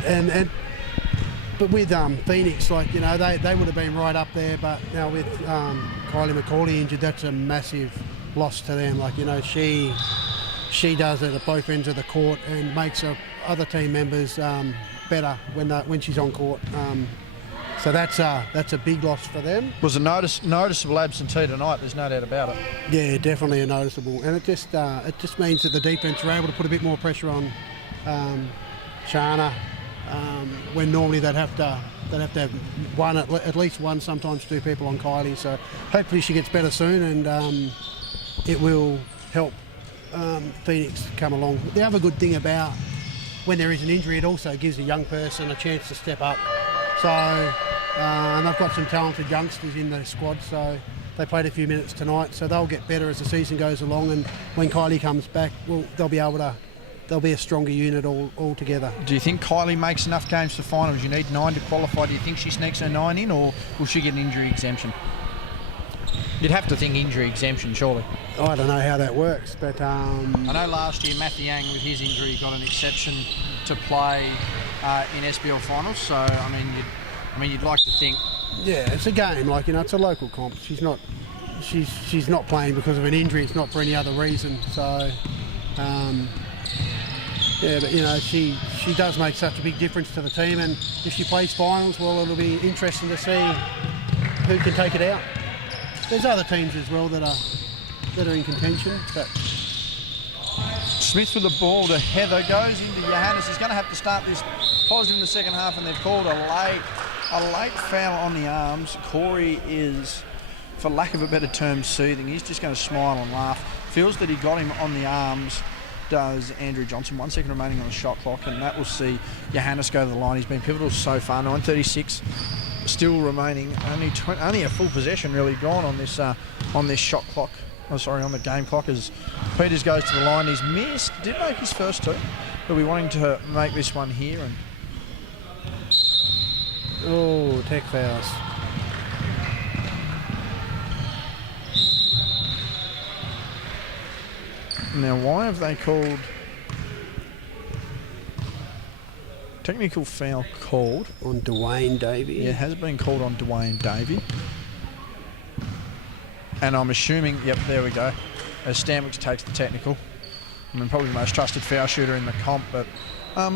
with Phoenix, like, you know, they would have been right up there. But now with Kylie McCauley injured, that's a massive loss to them. Like, you know, she does it at both ends of the court and makes other team members better when she's on court. So that's a big loss for them. Was a noticeable absentee tonight. There's no doubt about it. Yeah, definitely a noticeable, and it just means that the defence are able to put a bit more pressure on Shana, when normally they'd have to have one, at least one, sometimes 2 people on Kylie. So hopefully she gets better soon, and it will help Phoenix come along. The other good thing about when there is an injury, it also gives a young person a chance to step up. So, and they've got some talented youngsters in the squad, so they played a few minutes tonight, so they'll get better as the season goes along, and when Kylie comes back, they'll be a stronger unit all together. Do you think Kylie makes enough games for finals? You need 9 to qualify. Do you think she sneaks her 9 in, or will she get an injury exemption? You'd have to think injury exemption, surely. I don't know how that works, but... I know last year Matthew Yang, with his injury, got an exception to play in SBL finals, so, you'd like to think... Yeah, it's a game, like, you know, it's a local comp. She's not playing because of an injury, it's not for any other reason, so... yeah, but, you know, she does make such a big difference to the team, and if she plays finals, well, it'll be interesting to see who can take it out. There's other teams as well that are in contention, but Smith with the ball to Heather, goes into Johannes. He's going to have to start this positive in the second half, and they've called a late foul on the arms. Corey is, for lack of a better term, soothing. He's just going to smile and laugh. Feels that he got him on the arms, does Andrew Johnson. 1 second remaining on the shot clock, and that will see Johannes go to the line. He's been pivotal so far. 9:36 still remaining. Only a full possession really gone on this shot clock. On the game clock as Peters goes to the line. He's missed. Did make his first two. He'll be wanting to make this one here. And oh, tech fouls. Now, why have they called technical foul called On Dwayne Davey. Yeah, it has been called on Dwayne Davey. And I'm assuming, yep, there we go, as Stanwicks takes the technical. I mean, probably the most trusted foul shooter in the comp, but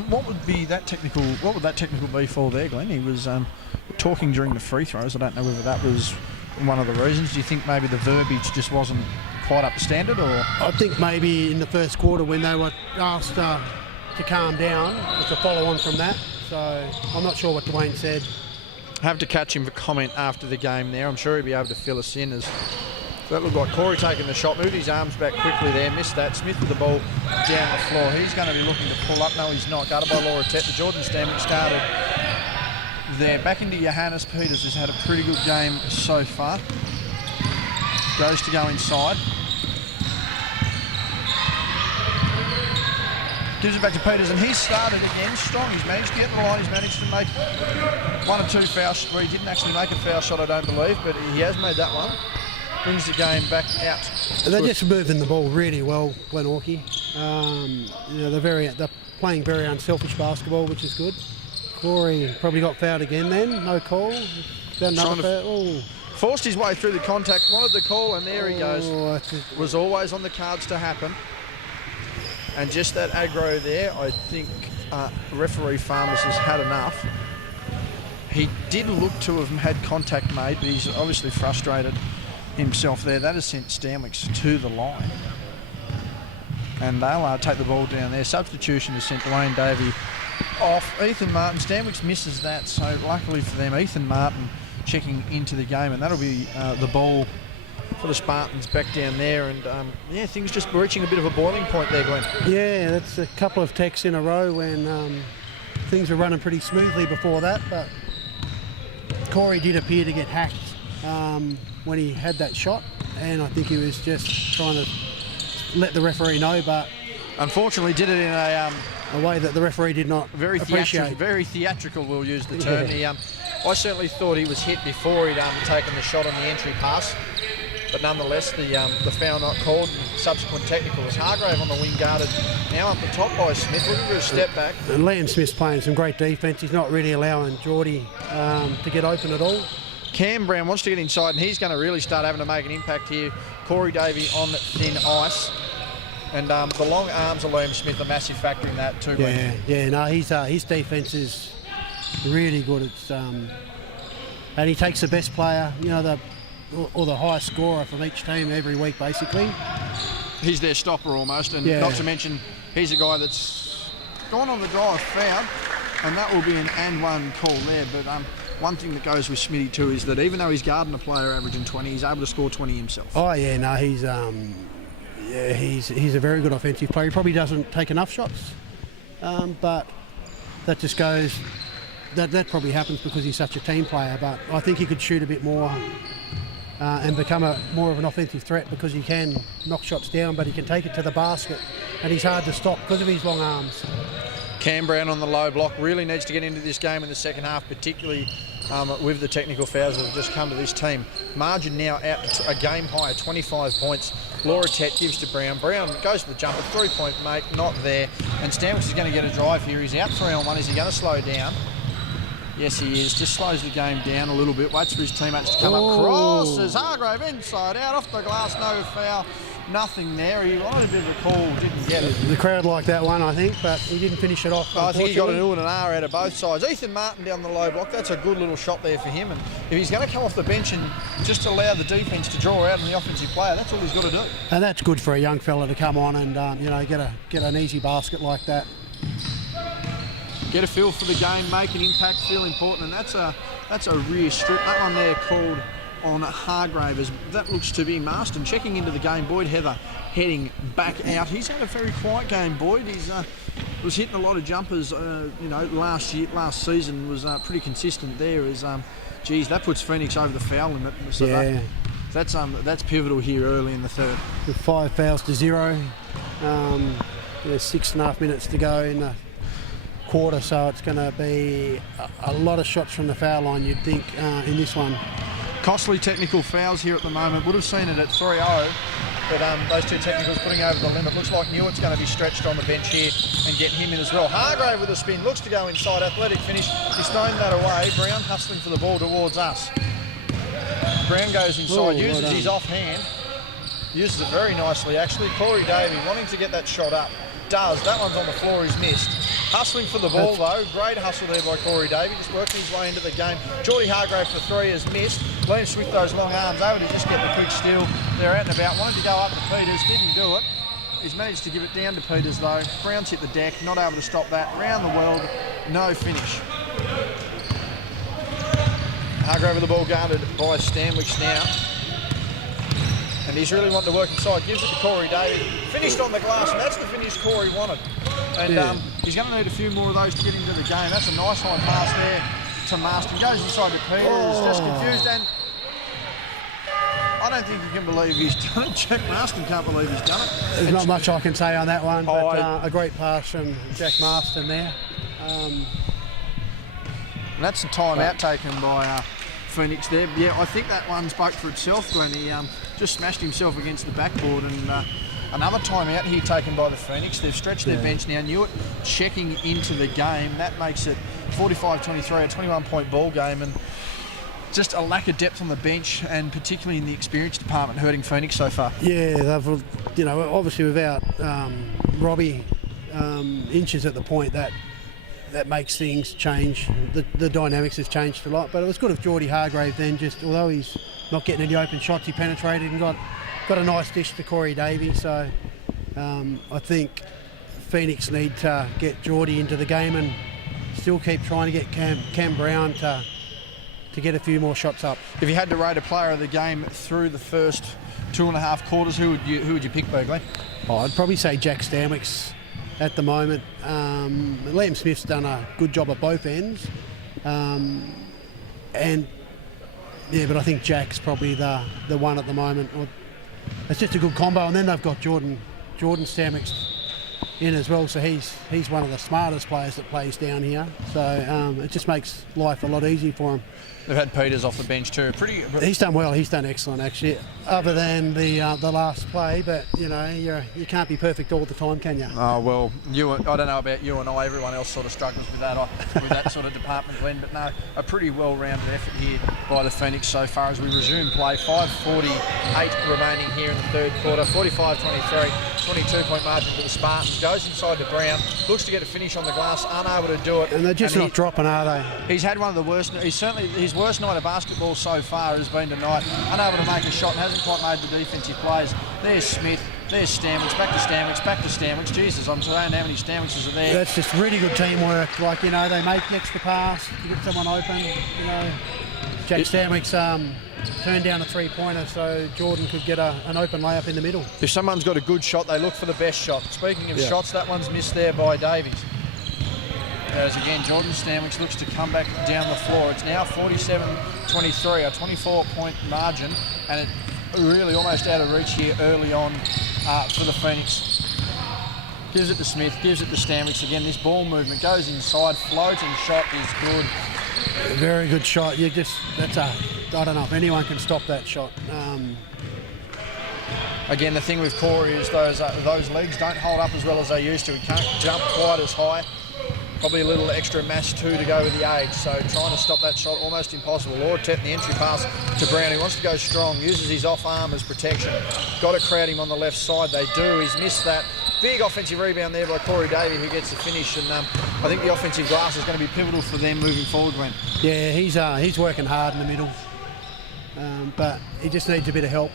what would that technical be for there, Glenn? He was talking during the free throws. I don't know whether that was one of the reasons. Do you think maybe the verbiage just wasn't quite up to standard, or? I think maybe in the first quarter when they were asked to calm down, it's a follow on from that. So I'm not sure what Dwayne said. Have to catch him for comment after the game there. I'm sure he'll be able to fill us in as that looked like Corey taking the shot, moved his arms back quickly there, missed that. Smith with the ball down the floor. He's going to be looking to pull up. No, he's not. Guarded by Laura Tett. The Jordan Stanwick started there. Back into Johannes. Peters has had a pretty good game so far. Goes to go inside. Gives it back to Peters, and he's started again strong. He's managed to get to the line. He's managed to make one or two fouls where he didn't actually make a foul shot, I don't believe, but he has made that one. Brings the game back out. And they're just moving the ball really well, Glenorchy. They're playing very unselfish basketball, which is good. Corey probably got fouled again then. No call. Got another foul. Forced his way through the contact, wanted the call, and there he goes. Was always on the cards to happen. And just that aggro there, I think referee Farmers has had enough. He did look to have had contact made, but he's obviously frustrated himself there. That has sent Stanwicks to the line. And they'll take the ball down there. Substitution has sent Dwayne Davey off. Ethan Martin, Stanwicks misses that, so luckily for them, Ethan Martin checking into the game, and that'll be the ball for the Spartans back down there. And things just reaching a bit of a boiling point there, Glenn. Yeah, that's a couple of techs in a row when things were running pretty smoothly before that, but Corey did appear to get hacked when he had that shot, and I think he was just trying to let the referee know, but unfortunately did it in a way that the referee did not appreciate. Very theatrical, we'll use the term. Yeah. I certainly thought he was hit before he'd taken the shot on the entry pass, but nonetheless the foul not called and subsequent technicals. Hargrave on the wing guarded now up the top by Smith, looking for a step back. And Liam Smith's playing some great defence. He's not really allowing Geordie to get open at all. Cam Brown wants to get inside, and he's going to really start having to make an impact here. Corey Davey on thin ice. And the long arms of Liam Smith, a massive factor in that too. His defence is really good. It's and he takes the best player, or the highest scorer from each team every week, basically. He's their stopper almost, and not to mention he's a guy that's gone on the drive foul, and that will be an and one call there. But one thing that goes with Smitty too is that even though he's guarding a player averaging 20, he's able to score 20 himself. Oh yeah, no, he's a very good offensive player. He probably doesn't take enough shots, but that just goes. That probably happens because he's such a team player. But I think he could shoot a bit more and become more of an offensive threat because he can knock shots down, but he can take it to the basket, and he's hard to stop because of his long arms. Cam Brown on the low block really needs to get into this game in the second half, particularly with the technical fouls that have just come to this team. Margin now out to a game high of 25 points. Laura Tett gives to Brown. Brown goes for the jumper, 3-point make, not there. And Stanwicks is going to get a drive here. He's out 3-on-1. Is he going to slow down? Yes, he is. Just slows the game down a little bit. Waits for his teammates to come up. Crosses Hargrave inside out off the glass. No foul. nothing there. He wanted a bit of a call, didn't get it. The crowd liked that one, I think, but he didn't finish it off. I think he got an ooh and an ah out of both sides. Ethan Martin down the low block, that's a good little shot there for him. And if he's going to come off the bench and just allow the defence to draw out on the offensive player, that's all he's got to do. And that's good for a young fella to come on and get an easy basket like that. Get a feel for the game, make an impact, feel important, and that's a rear strip. That one there called on Hargrave, as that looks to be Marston checking into the game. Boyd Heather heading back out. He's had a very quiet game, Boyd. He's was hitting a lot of jumpers. Last season was pretty consistent there. Geez, that puts Phoenix over the foul limit. So yeah. That's pivotal here early in the third. With 5 fouls to 0, 6.5 minutes to go in the quarter, so it's going to be a lot of shots from the foul line, you'd think, in this one. Costly technical fouls here at the moment. Would have seen it at 3-0, but those two technicals putting over the limit. Looks like Newitt's going to be stretched on the bench here and get him in as well. Hargrave with a spin, looks to go inside, athletic finish. He's thrown that away. Brown hustling for the ball towards us. Brown goes inside, uses his offhand. Uses it very nicely, actually. Corey Davey wanting to get that shot up. Does. That one's on the floor, he's missed. Hustling for the ball though. Great hustle there by Corey Davey, just working his way into the game. Geordie Hargrave for 3 has missed. Lynch with those long arms over to just get the quick steal. They're out and about. Wanted to go up to Peters, didn't do it. He's managed to give it down to Peters though. Brown's hit the deck, not able to stop that. Round the world, no finish. Hargrave with the ball guarded by Stanwich now. And he's really wanting to work inside. Gives it to Corey Davey. Finished on the glass, and that's the finish Corey wanted. And he's going to need a few more of those to get into the game. That's a nice high pass there to Marston. Goes inside to Peters, just confused. And I don't think you can believe he's done it. Jack Marston can't believe he's done it. There's not much I can say on that one, but a great pass from Jack Marston there. And that's a timeout taken by Phoenix there. Yeah, I think that one spoke for itself, Glenn. He just smashed himself against the backboard, and another timeout here taken by the Phoenix. They've stretched their bench now. Newitt checking into the game. That makes it 45-23, a 21-point ball game, and just a lack of depth on the bench, and particularly in the experience department, hurting Phoenix so far. Yeah, they've, obviously without Robbie inches at the point, that makes things change. The dynamics has changed a lot, but it was good of Geordie Hargrave then, just although he's not getting any open shots, he penetrated and got a nice dish to Corey Davey. So I think Phoenix need to get Geordie into the game and still keep trying to get Cam Brown to get a few more shots up. If you had to rate a player of the game through the first 2.5 quarters, who would you pick, Bergley? I'd probably say Jack Stanwicks at the moment. Liam Smith's done a good job at both ends, but I think Jack's probably the one at the moment. It's just a good combo, and then they've got Jordan Stanwicks in as well, so he's one of the smartest players that plays down here, so it just makes life a lot easier for him. They've had Peters off the bench too. He's done well. He's done excellent actually, other than the last play. But you can't be perfect all the time, can you? Oh well, I don't know about you and I. Everyone else sort of struggles with that sort of department, Glenn. But no, a pretty well-rounded effort here by the Phoenix so far as we resume play. 5:48 remaining here in the third quarter. 45-23, 22-point margin for the Spartans. Goes inside to Brown. Looks to get a finish on the glass. Unable to do it. And they're just not dropping, are they? He's had one of the worst. His worst night of basketball so far has been tonight. Unable to make a shot and hasn't quite made the defensive plays. There's Smith, there's Stanwicks, back to Stanwicks. Jesus, I'm saying how many Stanwickses are there. That's just really good teamwork. They make the extra pass to get someone open. Jack Stanwicks turned down a 3-pointer so Jordan could get an open layup in the middle. If someone's got a good shot, they look for the best shot. Speaking of shots, that one's missed there by Davies. Whereas again, Jordan Stanwicks looks to come back down the floor. It's now 47-23, a 24-point margin, and it really almost out of reach here early on for the Phoenix. Gives it to Smith, gives it to Stanwicks again. This ball movement goes inside, floating shot is good. Very good shot. I don't know if anyone can stop that shot. Again, the thing with Corey is those legs don't hold up as well as they used to. He can't jump quite as high. Probably a little extra mass too to go with the age, so trying to stop that shot almost impossible. Lauratet in the entry pass to Brown, he wants to go strong, uses his off arm as protection. Got to crowd him on the left side, they do. He's missed that. Big offensive rebound there by Corey Davey, who gets the finish, and I think the offensive glass is going to be pivotal for them moving forward, Glenn. Yeah, he's working hard in the middle, but he just needs a bit of help.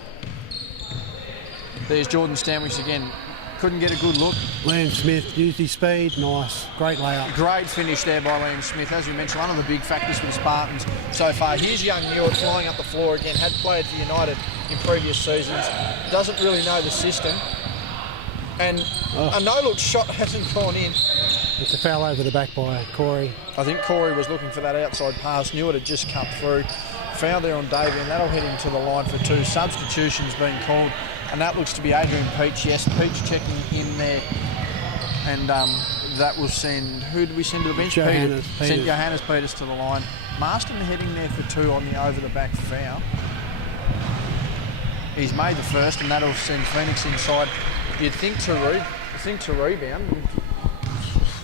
There's Jordan Stanwicks again. Couldn't get a good look. Liam Smith used his speed. Nice. Great layup. Great finish there by Liam Smith. As we mentioned, one of the big factors for the Spartans so far. Here's young Newitt flying up the floor again. Had played for United in previous seasons. Doesn't really know the system. And a no-look shot hasn't gone in. It's a foul over the back by Corey. I think Corey was looking for that outside pass. Newitt had just cut through. Foul there on Davey, and that'll head him to the line for 2. Substitutions being called. And that looks to be Adrian Peach. Yes, Peach checking in there. And that will send... Who did we send to the bench? Johannes Peter. Send Johannes Peters to the line. Marston heading there for 2 on the over-the-back foul. He's made the first, and that'll send Phoenix inside. You'd think to rebound.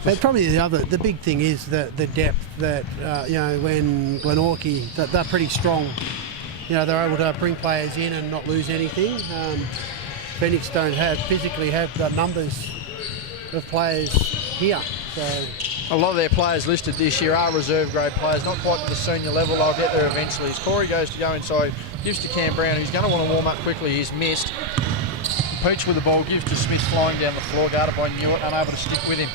But probably the big thing is the depth that, when Glenorchy, they're pretty strong. They're able to bring players in and not lose anything. Phoenix don't physically have the numbers of players here. So a lot of their players listed this year are reserve grade players, not quite to the senior level. They'll get there eventually. As Corey goes to go inside, gives to Cam Brown, who's going to want to warm up quickly. He's missed. Peach with the ball, gives to Smith flying down the floor, guarded by Newitt, unable to stick with him.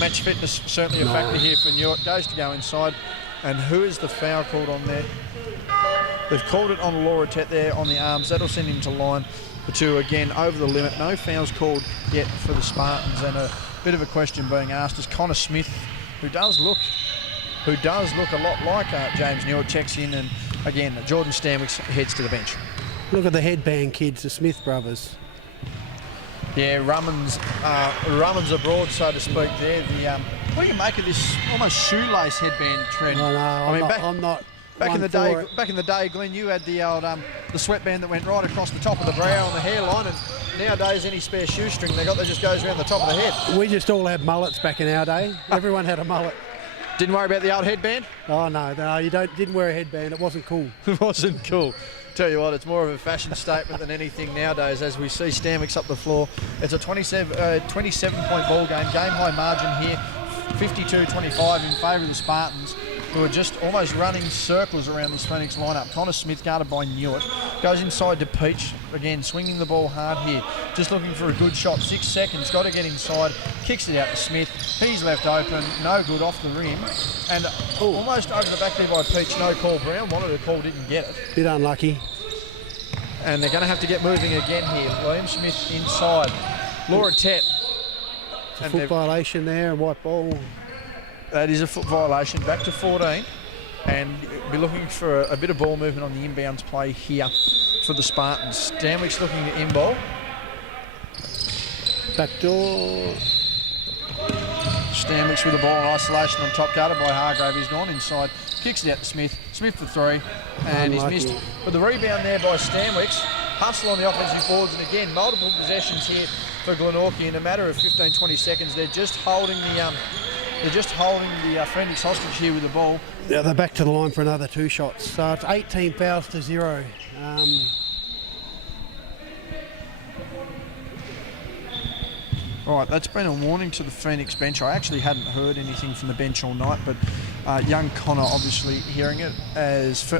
Match fitness certainly a factor here for Newitt. Goes to go inside. And who is the foul called on there? They've called it on Lauratet there on the arms. That'll send him to line for 2 again, over the limit. No fouls called yet for the Spartans, and a bit of a question being asked as Connor Smith, who does look a lot like James Newitt, checks in, and again Jordan Stanwicks heads to the bench. Look at the headband kids, the Smith brothers. Yeah, Rumman's abroad, so to speak. There, what do you make of this almost shoelace headband trend? No, I'm not. Back in the day, Glenn, you had the old the sweatband that went right across the top of the brow and the hairline, and nowadays any spare shoestring they got that just goes around the top of the head. We just all had mullets back in our day. Everyone had a mullet. Didn't worry about the old headband? Oh no, you didn't wear a headband. It wasn't cool. It wasn't cool. Tell you what, it's more of a fashion statement than anything nowadays. As we see Stanwicks up the floor, it's a 27-point ball game high margin here, 52-25 in favour of the Spartans, who are just almost running circles around this Phoenix lineup. Connor Smith guarded by Newitt. Goes inside to Peach. Again, swinging the ball hard here. Just looking for a good shot. 6 seconds. Got to get inside. Kicks it out to Smith. He's left open. No good off the rim. And almost over the back there by Peach. No call. Brown wanted a call. Didn't get it. Bit unlucky. And they're going to have to get moving again here. Liam Smith inside. Lauratet. It's a foot violation there. And white ball. That is a foot violation. Back to 14, and be looking for a bit of ball movement on the inbounds play here for the Spartans. Stanwicks looking to inbound. Back door. Stanwicks with the ball in isolation on top, guarded by Hargrave. He's gone inside, kicks it out to Smith. Smith for 3, and he's missed it. But the rebound there by Stanwicks. Hustle on the offensive boards, and again, multiple possessions here for Glenorchy. In a matter of 15-20 seconds, they're just holding the Phoenix hostage here with the ball. Yeah, they're back to the line for another 2 shots. So it's 18 fouls to 0. All right, that's been a warning to the Phoenix bench. I actually hadn't heard anything from the bench all night, but young Connor obviously hearing it as...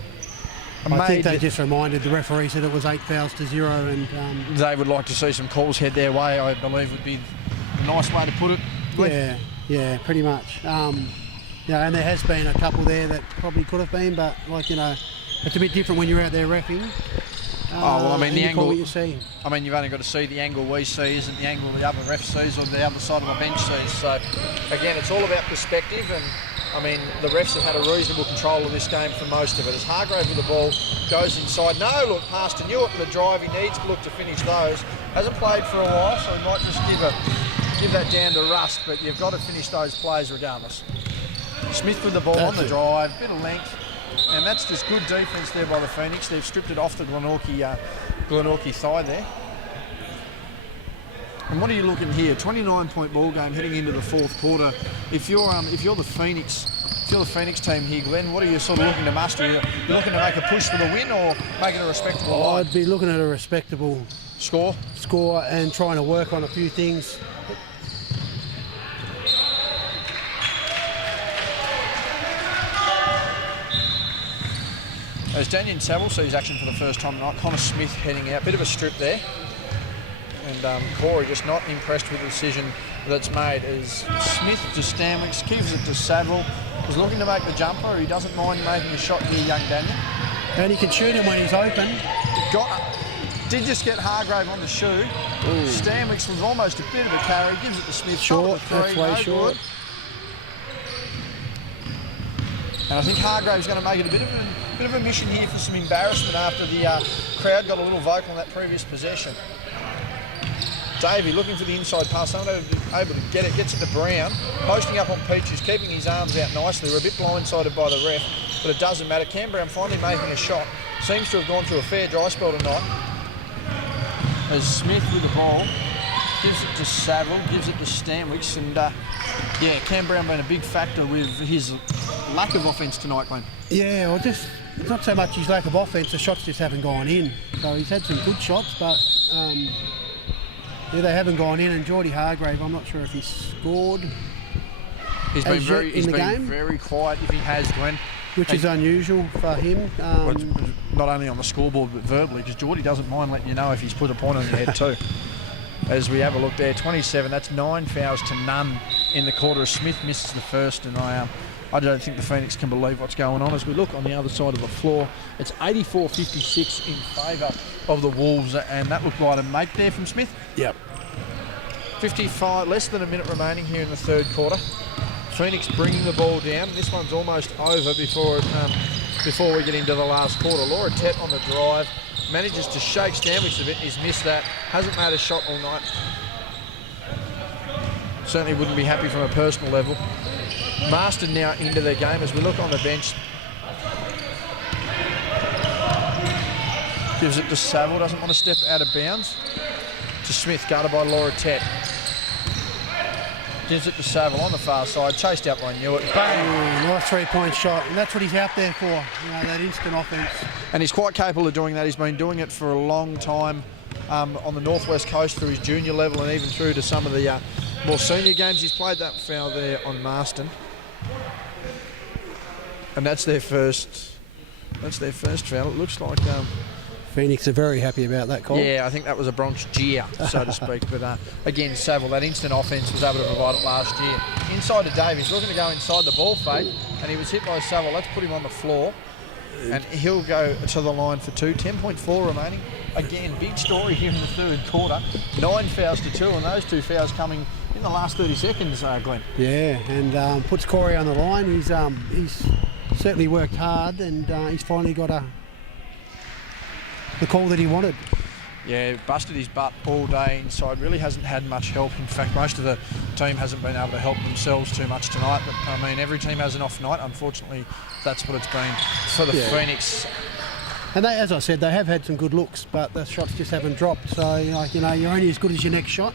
I think they just reminded the referee that it was 8 fouls to 0, and they would like to see some calls head their way, I believe would be a nice way to put it. Yeah, pretty much. And there has been a couple there that probably could have been, but it's a bit different when you're out there reffing. The angle what you see. You've only got to see the angle we see isn't the angle the other ref sees or the other side of the bench sees. So again, it's all about perspective, and the refs have had a reasonable control of this game for most of it. As Hargrave with the ball goes inside, no look pass to Newitt with a drive. He needs to look to finish those. Hasn't played for a while, so he might just give that down to rust, but you've got to finish those plays regardless. Smith with the ball on the drive, bit of length, and that's just good defence there by the Phoenix. They've stripped it off the Glenorchy thigh there. And what are you looking here? 29-point ball game heading into the fourth quarter. If you're the Phoenix team here, Glenn, what are you sort of looking to muster? You're looking to make a push for the win or make it a respectable line? I'd be looking at a respectable score and trying to work on a few things. As Daniel Saville sees action for the first time tonight, Connor Smith heading out. Bit of a strip there. And Corey just not impressed with the decision that's made as Smith to Stanwicks, gives it to Saville. He's looking to make the jumper. He doesn't mind making a shot here, young Daniel. And he can shoot him when he's open. Did just get Hargrave on the shoe. Ooh. Stanwicks was almost a bit of a carry. Gives it to Smith. Short, that's way short. Good. And I think Hargrave's going to make it a bit of a mission here for some embarrassment after the crowd got a little vocal on that previous possession. Davey looking for the inside pass, able to get it, gets it to Brown, posting up on Peaches, keeping his arms out nicely. We're a bit blindsided by the ref, but it doesn't matter. Cam Brown finally making a shot. Seems to have gone through a fair dry spell tonight. As Smith with the ball, gives it to Saville, gives it to Stanwicks, and Cam Brown being a big factor with his lack of offence tonight, Glenn. Yeah, well, it's not so much his lack of offence, the shots just haven't gone in. So he's had some good shots, but they haven't gone in. And Geordie Hargrave, I'm not sure if he's scored. He's been very quiet if he has, Glenn. Which is unusual for him. Not only on the scoreboard but verbally, because Geordie doesn't mind letting you know if he's put a point on your head too. As we have a look there, 27, that's 9 fouls to none in the quarter. Smith misses the first, and I don't think the Phoenix can believe what's going on. As we look on the other side of the floor, it's 84-56 in favour of the Wolves, and that looked like a make there from Smith. Yep. 55, less than a minute remaining here in the third quarter. Phoenix bringing the ball down. This one's almost over before we get into the last quarter. Laura Tett on the drive, manages to shake Stanwicks a bit. He's missed that. Hasn't made a shot all night. Certainly wouldn't be happy from a personal level. Marston now into their game as we look on the bench. Gives it to Saville, doesn't want to step out of bounds. To Smith, guarded by Laura Tett. Gives it to Saville on the far side, chased out by Newitt. Bang! Ooh, nice three-point shot, and that's what he's out there for, that instant offence. And he's quite capable of doing that. He's been doing it for a long time on the Northwest Coast through his junior level and even through to some of the more senior games. He's played that foul there on Marston. And that's their first foul. It looks like Phoenix are very happy about that call. Yeah, I think that was a Bronx jeer, so to speak. But again, Saville, that instant offence, was able to provide it last year. Inside to Davies, looking to go inside the ball fake, and he was hit by Saville. Let's put him on the floor, and he'll go to the line for two. 10.4 remaining. Again, big story here in the third quarter. 9 fouls to 2, and those 2 fouls coming in the last 30 seconds, Glenn. Yeah, and puts Corey on the line. He's certainly worked hard, and he's finally got the call that he wanted. Yeah, busted his butt all day inside. Really hasn't had much help. In fact, most of the team hasn't been able to help themselves too much tonight. But I mean, every team has an off night. Unfortunately, that's what it's been for the Phoenix. And they, as I said, they have had some good looks, but the shots just haven't dropped. So, you're only as good as your next shot.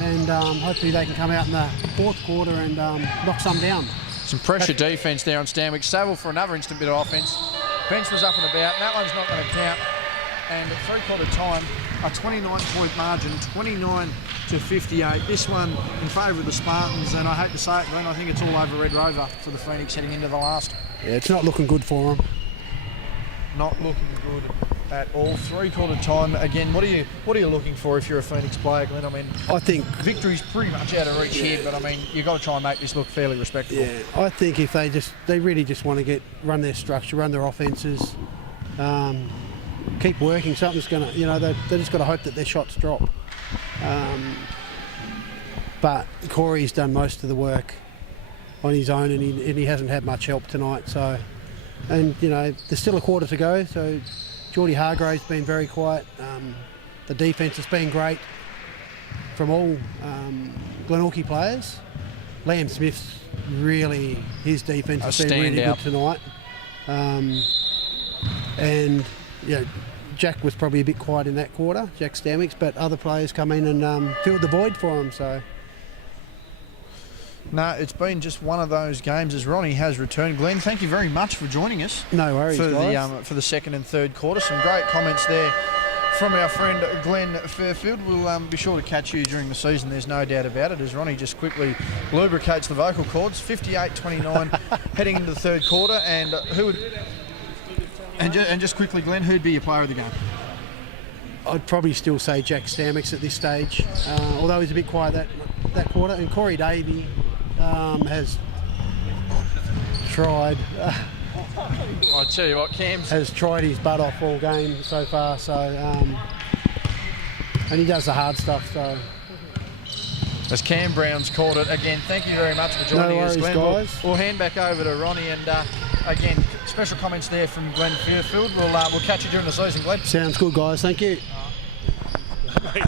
And hopefully they can come out in the fourth quarter and knock some down. Some pressure defence there on Stanwicks. Saville for another instant bit of offence. Bench was up and about. That one's not going to count. And at three-quarter time, a 29-point margin, 29-58. This one in favour of the Spartans, and I hate to say it, Glenn, I think it's all over Red Rover for the Phoenix heading into the last. Yeah, it's not looking good for them. Not looking good at all. Three-quarter time. Again, what are you looking for if you're a Phoenix player, Glenn? I mean, I think victory's pretty much out of reach here, but I mean, you've got to try and make this look fairly respectable. Yeah, I think if they really just want to run their structure, run their offences, keep working, something's going to, they just got to hope that their shots drop. But Corey's done most of the work on his own, and he hasn't had much help tonight. So, and there's still a quarter to go. So, Geordie Hargrave's been very quiet. The defence has been great from all Glenorchy players. Liam Smith's his defence has been really good tonight. And Jack was probably a bit quiet in that quarter, Jack Stanwicks, but other players come in and filled the void for him. So. No, it's been just one of those games as Ronnie has returned. Glenn, thank you very much for joining us. No worries, guys. For the second and third quarter. Some great comments there from our friend Glenn Fairfield. We'll be sure to catch you during the season, there's no doubt about it, as Ronnie just quickly lubricates the vocal cords. 58-29 heading into the third quarter. And just quickly, Glenn, who'd be your player of the game? I'd probably still say Jack Stanwicks at this stage, although he's a bit quiet that quarter. And Corey Davey has tried. I tell you what, Cam's has tried his butt off all game so far. So, and he does the hard stuff. So, as Cam Brown's called it again, thank you very much for joining us, Glenn. Guys. We'll hand back over to Ronnie, and again, special comments there from Glenn Fairfield. We'll catch you during the season, Glenn. Sounds good, guys. Thank you.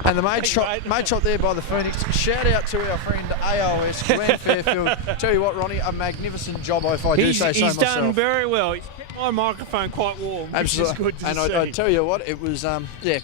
And the mate shot there by the Phoenix. Shout out to our friend AOS, Glenn Fairfield. Tell you what, Ronnie, a magnificent job if I do say so myself. He's done very well. He's kept my microphone quite warm, absolutely. Which is good to see. see. I tell you what, it was,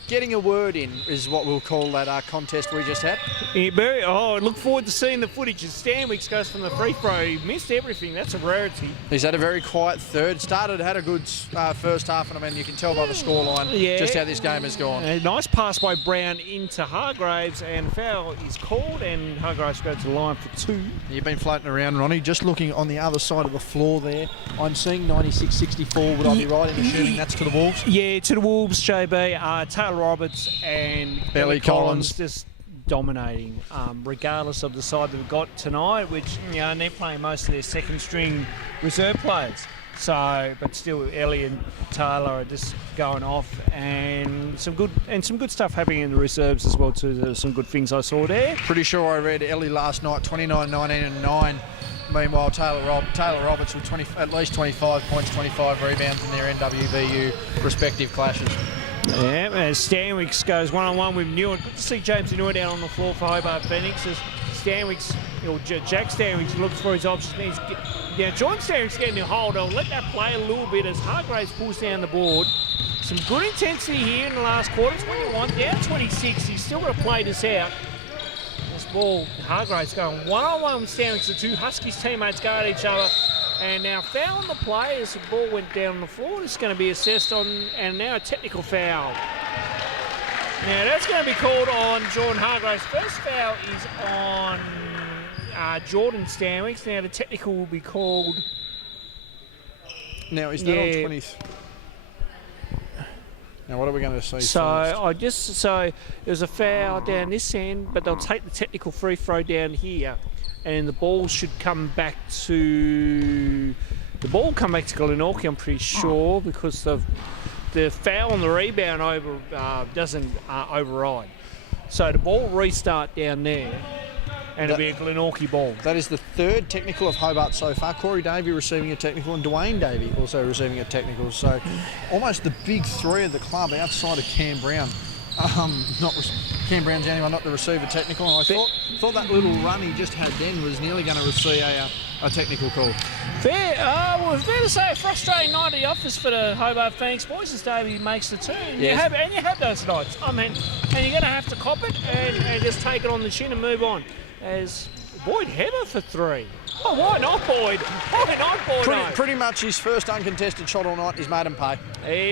getting a word in is what we'll call that contest we just had. I look forward to seeing the footage as Stanwicks goes from the free throw. He missed everything. That's a rarity. He's had a very quiet third. Had a good first half, and I mean, you can tell by the scoreline just how this game has gone. A nice pass by Brown into Hargraves, and foul is called, and Hargraves goes to the line for 2. You've been floating around, Ronnie. Just looking on the other side of the floor there, I'm seeing 96-64. Would I be right in assuming that's to the Wolves? Yeah, to the Wolves, JB. Taylor Roberts and Billy Collins just dominating, regardless of the side that we've got tonight, which, they're playing most of their second string reserve players. So, but still, Ellie and Taylor are just going off, and some good stuff happening in the reserves as well too. There's some good things I saw there. Pretty sure I read Ellie last night, 29, 19 and 9. Meanwhile, Taylor Roberts with at least 25 points, 25 rebounds in their NWBU respective clashes. Yeah, as Stanwicks goes one-on-one with Newer. Good to see James Newer down on the floor for Hobart Phoenix as Jack Stanwicks looks for his options. John Stanwicks getting a hold. I'll let that play a little bit as Hargraves pulls down the board. Some good intensity here in the last quarter. 21, down 26. He's still got to play this out. This ball, Hargraves going one-on-one with Stanwicks. The two Huskies teammates guard each other. And now foul on the play as the ball went down on the floor. It's going to be assessed on, and now a technical foul. Now that's going to be called on Jordan Hargraves. First foul is on Jordan Stanwicks. Now the technical will be called. Now is that on 20? Now what are we going to see? So there's a foul down this end, but they'll take the technical free throw down here, and the ball should come back to Glenorchy, I'm pretty sure, because the foul on the rebound doesn't override. So the ball restart down there, and it'll be a Glenorchy ball. That is the third technical of Hobart so far. Corey Davey receiving a technical, and Dwayne Davey also receiving a technical. So almost the big three of the club outside of Cam Brown. Cam Brown's the only one not to receive a technical, and I thought that little run he just had then was nearly going to receive a technical call. Fair to say, a frustrating night at the office for the Hobart Phoenix boys as Davey makes the turn. Yes. You have those nights. I mean, and you're going to have to cop it and just take it on the chin and move on. As Boyd Heather for 3. Oh, why not Boyd? Why not Boyd? Pretty much his first uncontested shot all night. He's made him pay.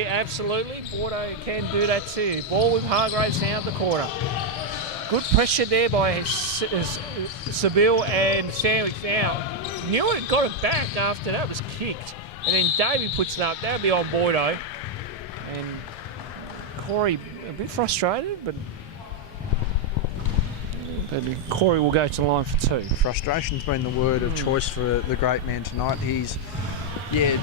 Absolutely. Boyd can do that too. Ball with Hargraves now at the corner. Good pressure there by Sabil and Stanwicks now. Newitt got it back after that was kicked. And then Davey puts it up. That'll be on Boydo. And Corey a bit frustrated, but Corey will go to the line for 2. Frustration's been the word of choice for the great man tonight. He's,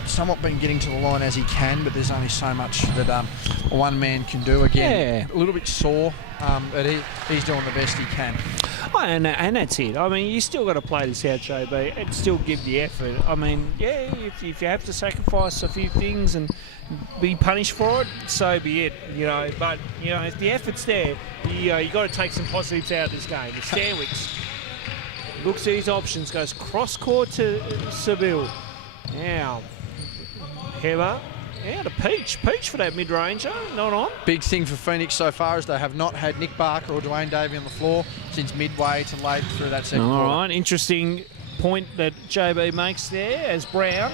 somewhat been getting to the line as he can, but there's only so much that one man can do. Again, a little bit sore, but he's doing the best he can. Oh, and that's it. I mean, you still got to play this out, JB, and still give the effort. I mean, if you have to sacrifice a few things and be punished for it, so be it. But if the effort's there, you got to take some positives out of this game. The Stanwicks looks at his options, goes cross court to Sabil. Now, Heber Yeah, to Peach for that mid-ranger, not on. Big thing for Phoenix so far is they have not had Nick Barker or Dwayne Davey on the floor since midway to late through that second quarter. All right, interesting point that JB makes there as Brown.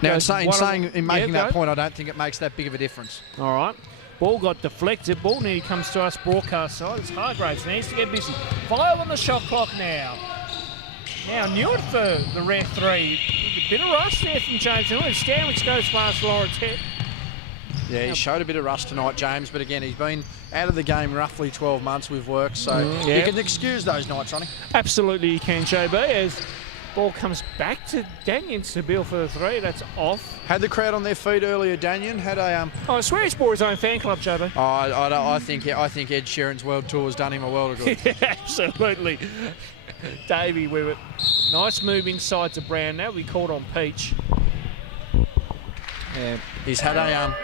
Now, in making that go. point, I don't think it makes that big of a difference. All right. Ball got deflected. Ball nearly comes to us broadcast side. It's Hargraves needs to get busy. 5 on the shot clock now. Now Newt for the rare 3. A bit of rush there from James Newt. Stanwicks goes past Lawrence Head. Yeah, he showed a bit of rust tonight, James, but again, he's been out of the game roughly 12 months with work, so you can excuse those nights, Ronnie. Absolutely you can, JB, as ball comes back to Danyon Stabile for the 3. That's off. Had the crowd on their feet earlier, Danyon. Had a... I swear he's bought his own fan club, JB. I think Ed Sheeran's World Tour has done him a world of good. Yeah, absolutely. Davey with it. Nice move inside to Brown. Now we called on Peach. Yeah, he's had a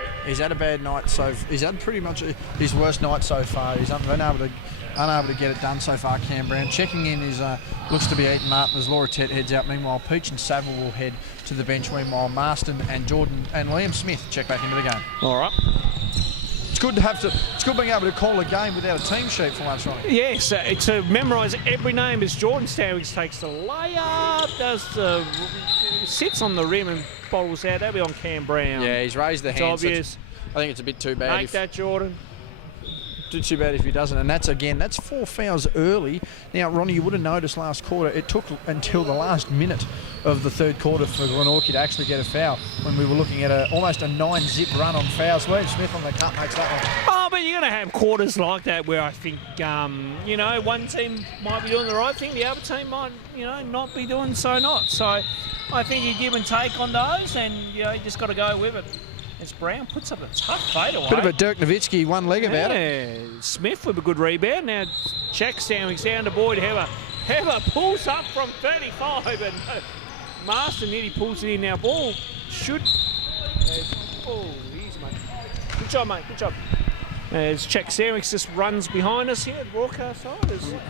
bad night. He's had pretty much his worst night so far. He's unable to get it done so far. Cam Brown checking in is looks to be Ethan Martin as Laura Tet heads out. Meanwhile, Peach and Saville will head to the bench. Meanwhile, Marston and Jordan and Liam Smith check back into the game. All right. It's good being able to call a game without a team sheet for once, Ronnie. Yes, to memorise every name as Jordan Stanwicks takes the layup, sits on the rim and bottles out. That'll be on Cam Brown. Yeah, he's raised the hands. It's obvious. I think it's a bit too bad. Make that, Jordan. Too bad if he doesn't, and that's 4 fouls early. Now, Ronnie, you would have noticed last quarter it took until the last minute of the third quarter for Glenorchy to actually get a foul when we were looking at almost a 9-zip run on fouls. William Smith on the cut makes that one. Oh, but you're going to have quarters like that where I think, one team might be doing the right thing, the other team might, not be doing so not. So I think you give and take on those, and you just got to go with it. As Brown puts up a tough fadeaway. Bit of a Dirk Nowitzki one leg about it. Smith with a good rebound. Now check Stanwicks down to Boyd. Heber pulls up from 35 and Marston nearly pulls it in. Now ball should... easy, mate. Good job, mate. Good job. As check Stanwicks just runs behind us here at the broadcast side.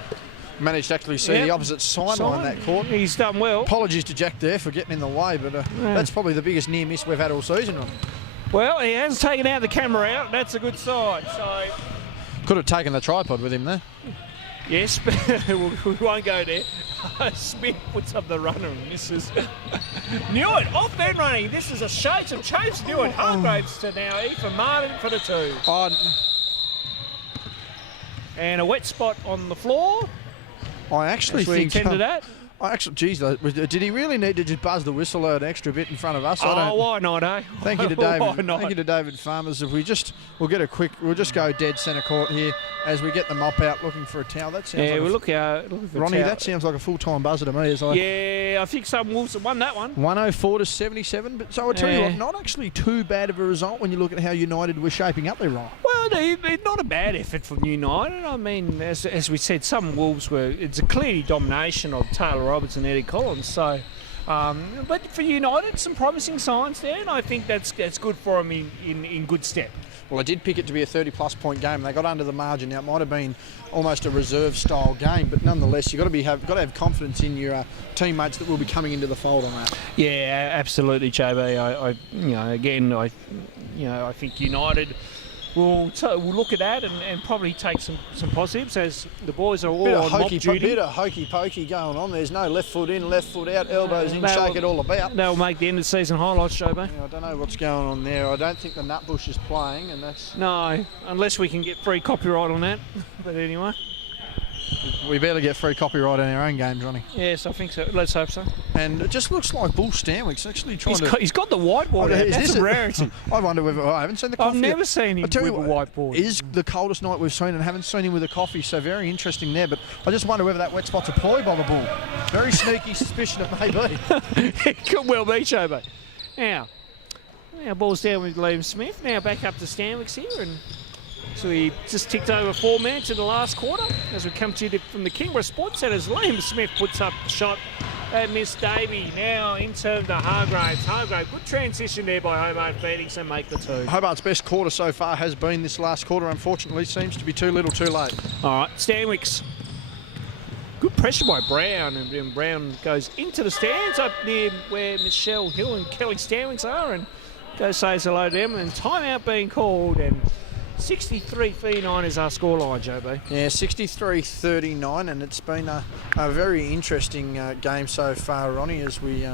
Managed to actually see the opposite sideline that court. He's done well. Apologies to Jack there for getting in the way, but that's probably the biggest near miss we've had all season. Well, he has taken out the camera out. That's a good sign. So could have taken the tripod with him there. Yes, but we won't go there. Smith puts up the runner and misses. Newitt off then running. This is a shade of Chase Newitt. Hargraves to now Ethan Martin for the 2. And a wet spot on the floor. I actually think... Tended that. Did he really need to just buzz the whistle out an extra bit in front of us? Why not, eh? Thank you to David. Thank you to David Farmers. If we'll just go dead centre court here as we get the mop out looking for a towel. That sounds we'll look out. Ronnie, that sounds like a full-time buzzer to me. I think some Wolves have won that one. 104-77. But so I tell you what, not actually too bad of a result when you look at how United were shaping up there, Ron. Well, not a bad effort from United. I mean, as we said, some Wolves it's a clearly domination of Taylor Roberts and Eddie Collins. So, but for United, some promising signs there, and I think that's good for them in good step. Well, I did pick it to be a 30-plus point game. They got under the margin. Now, it might have been almost a reserve-style game, but nonetheless, you've got to have confidence in your teammates that will be coming into the fold on that. Yeah, absolutely, JB. I think United we'll look at that and probably take some positives as the boys are all on mob duty. Bit of hokey pokey going on. There's no left foot in, left foot out, elbows in, shake it all about. They'll make the end of the season highlights, JB. Yeah, I don't know what's going on there. I don't think the Nutbush is playing, and that's... No, unless we can get free copyright on that. But anyway. We better get free copyright in our own games, Ronnie. Yes, I think so. Let's hope so. And it just looks like Bull Stanwick's actually trying He's got the whiteboard out. That's a rarity. I wonder whether... I haven't seen the coffee. I've never seen him with a whiteboard. It is the coldest night we've seen and haven't seen him with a coffee, so very interesting there. But I just wonder whether that wet spot's a ploy by the Bull. Very sneaky suspicion it may be. It could well be, Showbo. Now, ball's down with Liam Smith. Now back up to Stanwicks here, and so he just ticked over 4 minutes in the last quarter as we come to you from the Kingborough Sports Centre. Liam Smith puts up the shot at Miss Davey. Now in turn to Hargraves. Good transition there by Hobart Phoenix and make the 2. Hobart's best quarter so far has been this last quarter. Unfortunately, seems to be too little too late. All right, Stanwicks. Good pressure by Brown, and Brown goes into the stands up near where Michelle Hill and Kelly Stanwicks are, and go say hello to them, and timeout being called, and 63-39 is our scoreline, JB. Yeah, 63-39, and it's been a very interesting game so far, Ronnie, as we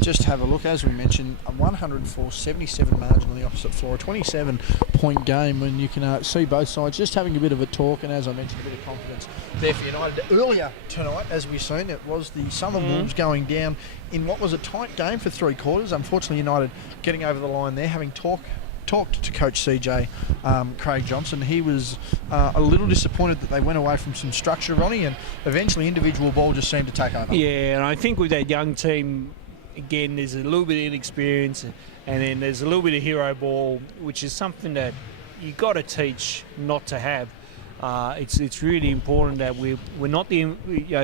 just have a look. As we mentioned, a 104-77 margin on the opposite floor, a 27-point game, and you can see both sides just having a bit of a talk, and as I mentioned, a bit of confidence there for United. Earlier tonight, as we've seen, it was the Southern Wolves going down in what was a tight game for 3 quarters. Unfortunately, United getting over the line there, having talked to Coach CJ Craig Johnson. He was a little disappointed that they went away from some structure, Ronnie, and eventually individual ball just seemed to take over. Yeah, and I think with that young team, again, there's a little bit of inexperience, and then there's a little bit of hero ball, which is something that you got to teach not to have. It's really important that we're not the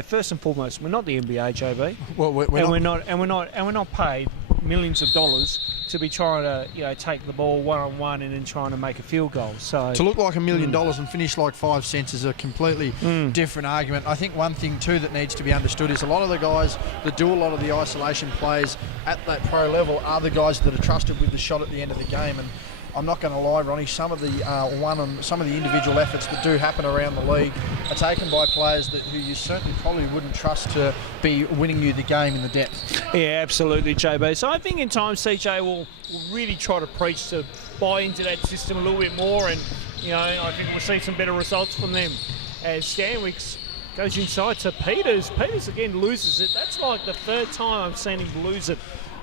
first and foremost, we're not the NBA, JB. Well, we're not paid millions of dollars to be trying to take the ball one-on-one and then trying to make a field goal. So to look like $1 million and finish like 5 cents is a completely different argument. I think one thing too that needs to be understood is a lot of the guys that do a lot of the isolation plays at that pro level are the guys that are trusted with the shot at the end of the game. And I'm not going to lie, Ronnie, some of the individual efforts that do happen around the league are taken by players who you certainly probably wouldn't trust to be winning you the game in the depth. Yeah, absolutely, JB. So I think in time CJ will really try to preach to buy into that system a little bit more, and I think we'll see some better results from them. As Stanwicks goes inside to Peters. Peters again loses it. That's like the 3rd time I've seen him lose it.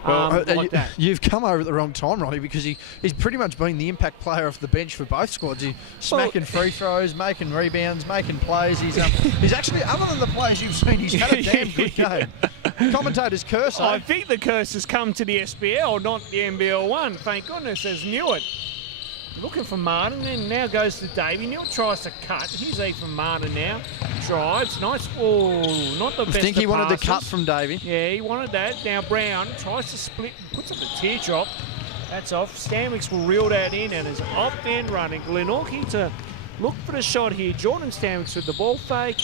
Like that. You've come over at the wrong time, Ronnie, because he's pretty much been the impact player off the bench for both squads. He's smacking free throws, making rebounds, making plays. He's actually, other than the plays you've seen, he's had a damn good game. Commentator's curse, I think the curse has come to the SBL, not the NBL one. Thank goodness, as Newitt. Looking for Martin, and now goes to Davey. Neil tries to cut. Here's Ethan Martin now. Drives. Nice. Oh, not the best. I think he wanted passes. the cut from Davey. Yeah, he wanted that. Now Brown tries to split, puts up a teardrop. That's off. Stanwicks will reel that in, and is off end running. Glenorchy to look for the shot here. Jordan Stanwicks with the ball fake.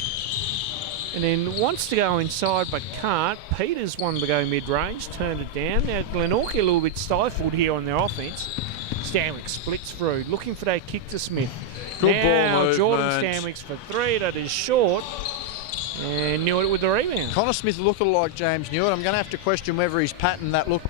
And then wants to go inside but can't. Peters wanted to go mid-range, turned it down. Now Glenorchy a little bit stifled here on their offense. Stanwicks splits through, looking for that kick to Smith. Good ball movement. Jordan Stanwicks for 3, that is short. And Newitt with the rebound. Connor Smith looking like James Newitt. I'm going to have to question whether he's patterned that look.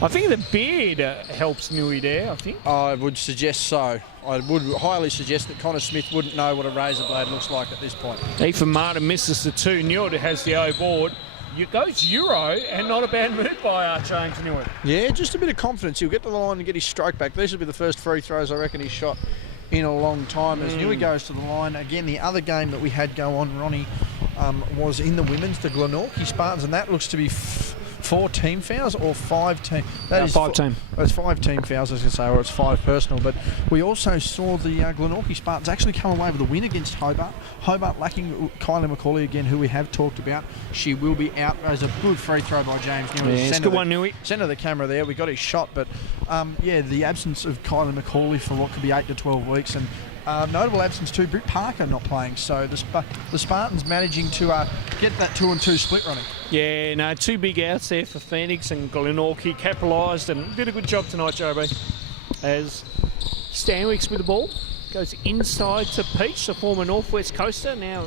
I think the beard helps Newitt there, I think. I would suggest so. I would highly suggest that Connor Smith wouldn't know what a razor blade looks like at this point. Ethan Martin misses the 2. Newitt has the O board. It goes Euro, and not a bad move by James Newitt. Yeah, just a bit of confidence. He'll get to the line and get his stroke back. These will be the first free throws I reckon he's shot in a long time. As Newitt goes to the line. Again, the other game that we had go on, Ronnie, was in the women's, the Glenorchy Spartans, and that looks to be 4 team fouls or 5 team? That is 5 team. It's 5 team fouls, I was going to say, or it's 5 personal. But we also saw the Glenorchy Spartans actually come away with a win against Hobart. Hobart lacking Kylie McCauley again, who we have talked about. She will be out. There's a good free throw by James Newitt. Yeah, it's a good one, Newitt. Centre the camera there. We got his shot, but the absence of Kylie McCauley for what could be 8 to 12 weeks, and notable absence too, Britt Parker not playing. So the Spartans managing to get that 2-2 split running. Yeah, no, 2 big outs there for Phoenix, and Glenorchy capitalised and did a good job tonight, JB. As Stanwicks with the ball goes inside to Peach, the former Northwest Coaster, now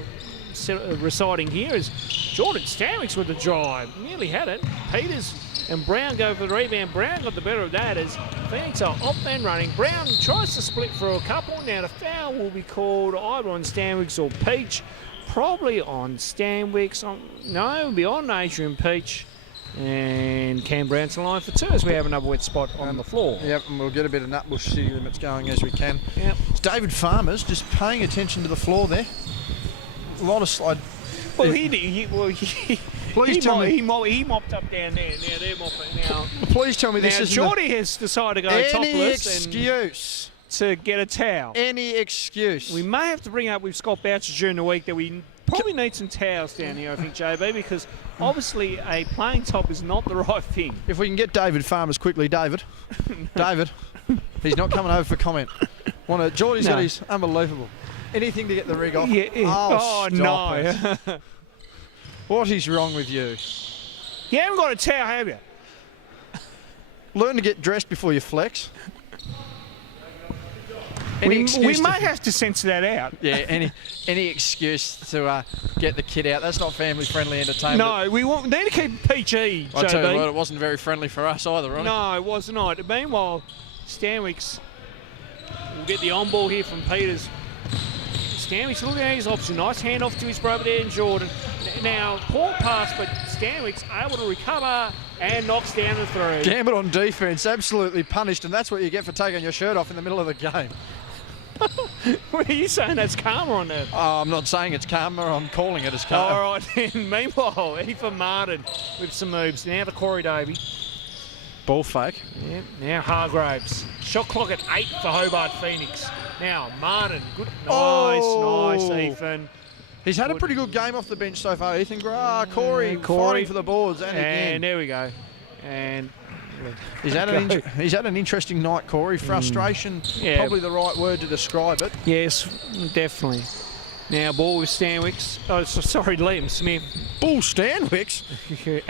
residing here is Jordan Stanwicks with the drive. Nearly had it. Peters and Brown go for the rebound. Brown got the better of that as Phoenix are off and running. Brown tries to split for a couple. Now the foul will be called either on Stanwicks or Peach. Probably on Stanwicks. No, it'll be on Adrian Peach. And Cam Brown's the line for 2 as we have another wet spot on the floor. Yep, and we'll get a bit of Nutbush City limits going as we can. Yep. It's David Farmers just paying attention to the floor there. A lot of slide. Well, Please he tell me. He mopped up down there. Now they're mopping. Now, please tell me this now isn't Shorty has decided to go any topless excuse. to get a towel. Any excuse. We may have to bring up with Scott Boucher during the week that we probably need some towels down here, I think, JB, because obviously a plain top is not the right thing. If we can get David Farmers quickly, David. David. He's not coming over for comment. Geordie's got his unbelievable. Anything to get the rig off. Yeah. Oh, stop no. it. What is wrong with you? You haven't got a towel, have you? Learn to get dressed before you flex. We may have to censor that out. Yeah, any excuse to get the kid out. That's not family-friendly entertainment. No, we need to keep it PG, I tell JB. you what, it wasn't very friendly for us either, Ronnie. No, it was not. Meanwhile, Stanwicks will get the on-ball here from Peters. Stanwicks looking at his option. Nice handoff to his brother there in Jordan. Now, poor pass, but Stanwicks able to recover and knocks down the three. Gambit on defence, absolutely punished, and that's what you get for taking your shirt off in the middle of the game. Are you saying that's karma on that? Oh, I'm not saying it's karma, I'm calling it as karma. All right, then. Meanwhile, Ethan Martin with some moves. Now to Corey Davey. Ball fake. Yeah, now Hargraves. Shot clock at 8 for Hobart Phoenix. Now Martin. Good. Nice, Ethan. He's had a pretty good game off the bench so far, Ethan. Corey fighting for the boards, and again. There we go. And he's had an interesting night, Corey. Frustration, probably the right word to describe it. Yes, definitely. Now ball with Stanwicks. Oh, sorry, Liam Smith. Bull Stanwicks.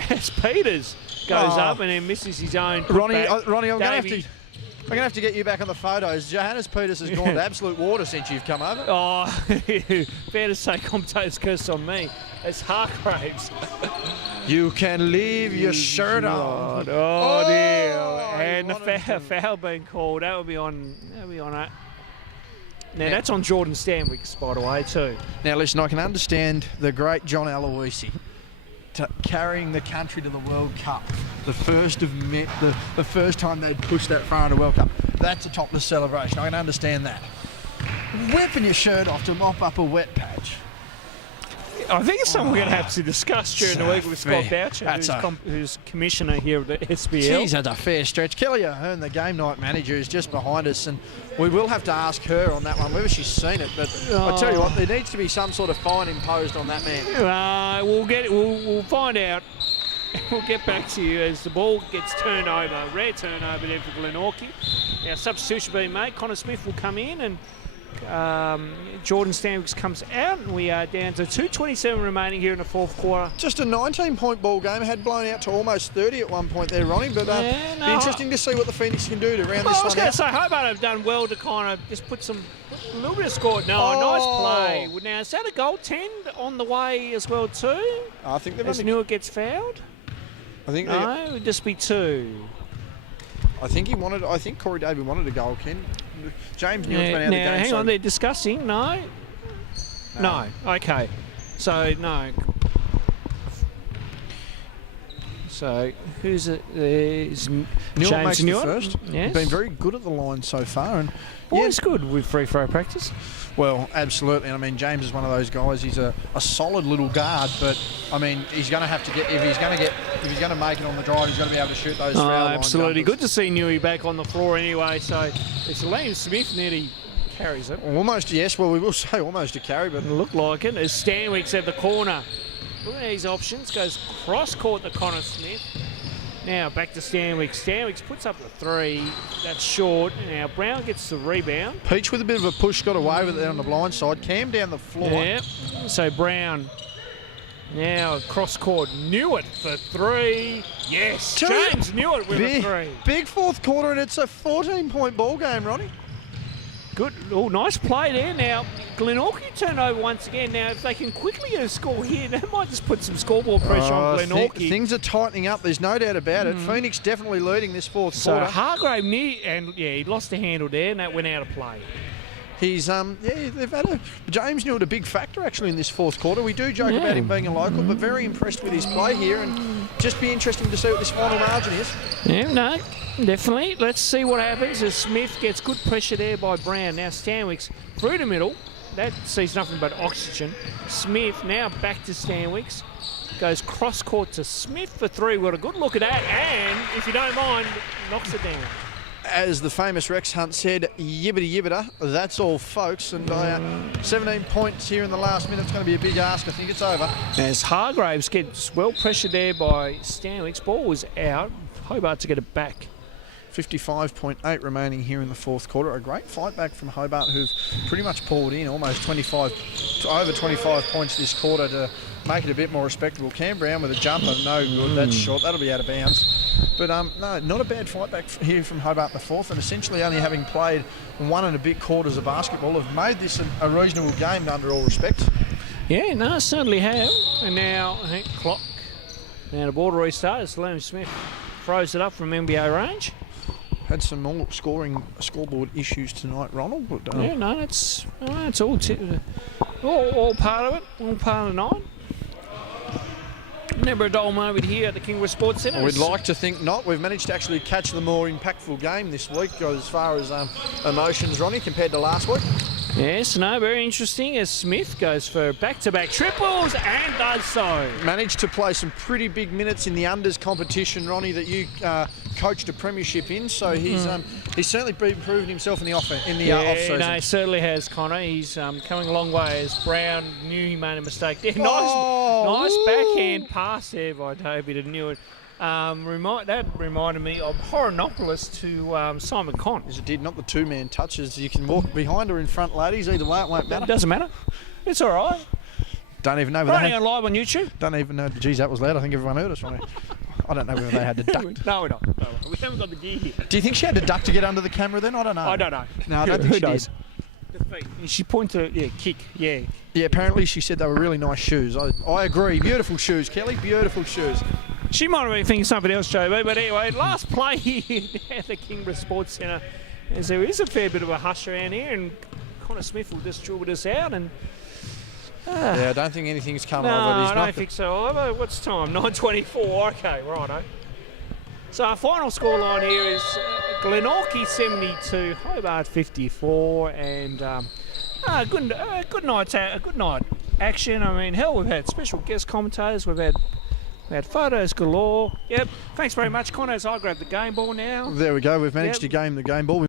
As Peters goes up and then misses his own. Ronnie, I'm going to have to get you back on the photos. Johannes Peters has gone to absolute water since you've come over. Oh, fair to say commentator's curse on me. It's Hargraves. You can leave your shirt on. Oh dear. And the foul being called. That would be on it. Now that's on Jordan Stanwicks, by the way, too. Now listen, I can understand the great John Aloisi carrying the country to the World Cup. The first time they'd pushed that far in the World Cup. That's a topless celebration. I can understand that. Whipping your shirt off to mop up a wet patch. I think it's something we're going to have to discuss during the week with Scott Boucher, who's commissioner here at the SBL. Geez, that's a fair stretch. Kelly Ahern, the game night manager, is just behind us, and we will have to ask her on that one, whether she's seen it. But I tell you what, there needs to be some sort of fine imposed on that man. We'll find out. We'll get back to you as the ball gets turned over. Rare turnover there for Glenorchy. Now, substitution being made. Connor Smith will come in, and Jordan Stanwicks comes out, and we are down to 2:27 remaining here in the fourth quarter. Just a 19-point ball game. Had blown out to almost 30 at one point there, Ronnie. But be interesting to see what the Phoenix can do to round this one out. I was going to say, Hobart have done well to kind of just put a little bit of score. No, nice play. Now, is that a goaltend on the way as well too? I think they've as Newitt gets fouled. I think no, it would just be 2. I think Corey Davey wanted a goal, Ken. James Neal's been out of the game. Hang on, they're discussing. No. Okay. So, no. So, who's it? There's Neal makes Newitt. the first. Yes. Been very good at the line so far. And always good with free throw practice. Well, absolutely. I mean, James is one of those guys. He's a solid little guard, but I mean, he's going to have to get if he's going to make it on the drive, he's going to be able to shoot those foul line absolutely. jumpers. Good to see Newey back on the floor anyway. So it's Liam Smith nearly carries it. Almost, yes. Well, we will say almost a carry, but it looked like it. As Stanwicks at the corner. Look at these options. Goes cross court to Connor Smith. Now back to Stanwicks. Stanwicks puts up the 3. That's short. Now Brown gets the rebound. Peach with a bit of a push got away with it on the blind side. Cam down the floor. Yeah. So Brown. Now cross court. Newitt for 3. Yes. James Newitt with a 3. Big fourth quarter, and it's a 14-point ball game, Ronnie. Good. Oh, nice play there. Now, Glenorchy turned over once again. Now, if they can quickly get a score here, that might just put some scoreboard pressure on Glenorchy. Things are tightening up. There's no doubt about it. Phoenix definitely leading this fourth quarter. So Hargrave he lost the handle there, and that went out of play. He's they've had James Newitt a big factor actually in this fourth quarter. We do joke about him being a local, but very impressed with his play here, and just be interesting to see what this final margin is. Yeah, no, definitely. Let's see what happens as Smith gets good pressure there by Brown. Now Stanwicks through the middle. That sees nothing but oxygen. Smith now back to Stanwicks. Goes cross court to Smith for 3. What a good look at that, and if you don't mind, knocks it down. As the famous Rex Hunt said, yibbity yibbita, that's all folks, and 17 points here in the last minute. It's going to be a big ask. I think it's over. As Hargraves gets well pressured there by Stanwicks. Ball was out. Hobart to get it back. 55.8 remaining here in the fourth quarter. A great fight back from Hobart, who've pretty much pulled in almost over 25 points this quarter to make it a bit more respectable. Cam Brown with a jumper, no good. That's short. That'll be out of bounds. But no, not a bad fight back here from Hobart the fourth, and essentially only having played 1 and a bit quarters of basketball, have made this a reasonable game under all respects. Yeah, no, certainly have. And now, I think, clock. Now the ball restart as Liam Smith throws it up from NBA range. Had some more scoreboard issues tonight, Ronald. But, yeah, no, it's all part of it, all part of the night. Never a dull moment here at the Kingborough Sports Centre. We'd like to think not. We've managed to actually catch the more impactful game this week as far as emotions, Ronnie, compared to last week. Yes, no, very interesting as Smith goes for back-to-back triples and does so. Managed to play some pretty big minutes in the unders competition, Ronnie, that you coached a premiership in. So he's certainly proven himself in the off-season. No, he certainly has, Connor. He's coming a long way as Brown knew he made a mistake there. Nice backhand pass there by David and knew it. That reminded me of Horonopoulos to Simon Conn. As it did, not the two-man touches. You can walk behind or in front, ladies. Either way, it won't matter. It doesn't matter. It's all right. Don't even know. Running on live on YouTube. Don't even know. Geez, that was loud. I think everyone heard us, Ronnie. I don't know whether they had to duck. No, we're not. No, we haven't got the gear here. Do you think she had to duck to get under the camera then? I don't know. I don't know. No, I don't think she did. The feet. She pointed to kick. Yeah. Yeah, apparently she said they were really nice shoes. I agree. Beautiful shoes, Kelly. Beautiful shoes. She might have been thinking something else, JB, but anyway, last play here at the Kingborough Sports Centre. As there is a fair bit of a hush around here, and Connor Smith will distribute us out. And yeah, I don't think anything's come of it. I don't think so either. What's time? 9:24. Okay, righto. So our final scoreline here is Glenorchy 72, Hobart 54, and good night action. I mean, hell, we've had special guest commentators. We've had photos galore. Yep. Thanks very much, Connor. As I grab the game ball now. There we go. We've managed to game the game ball.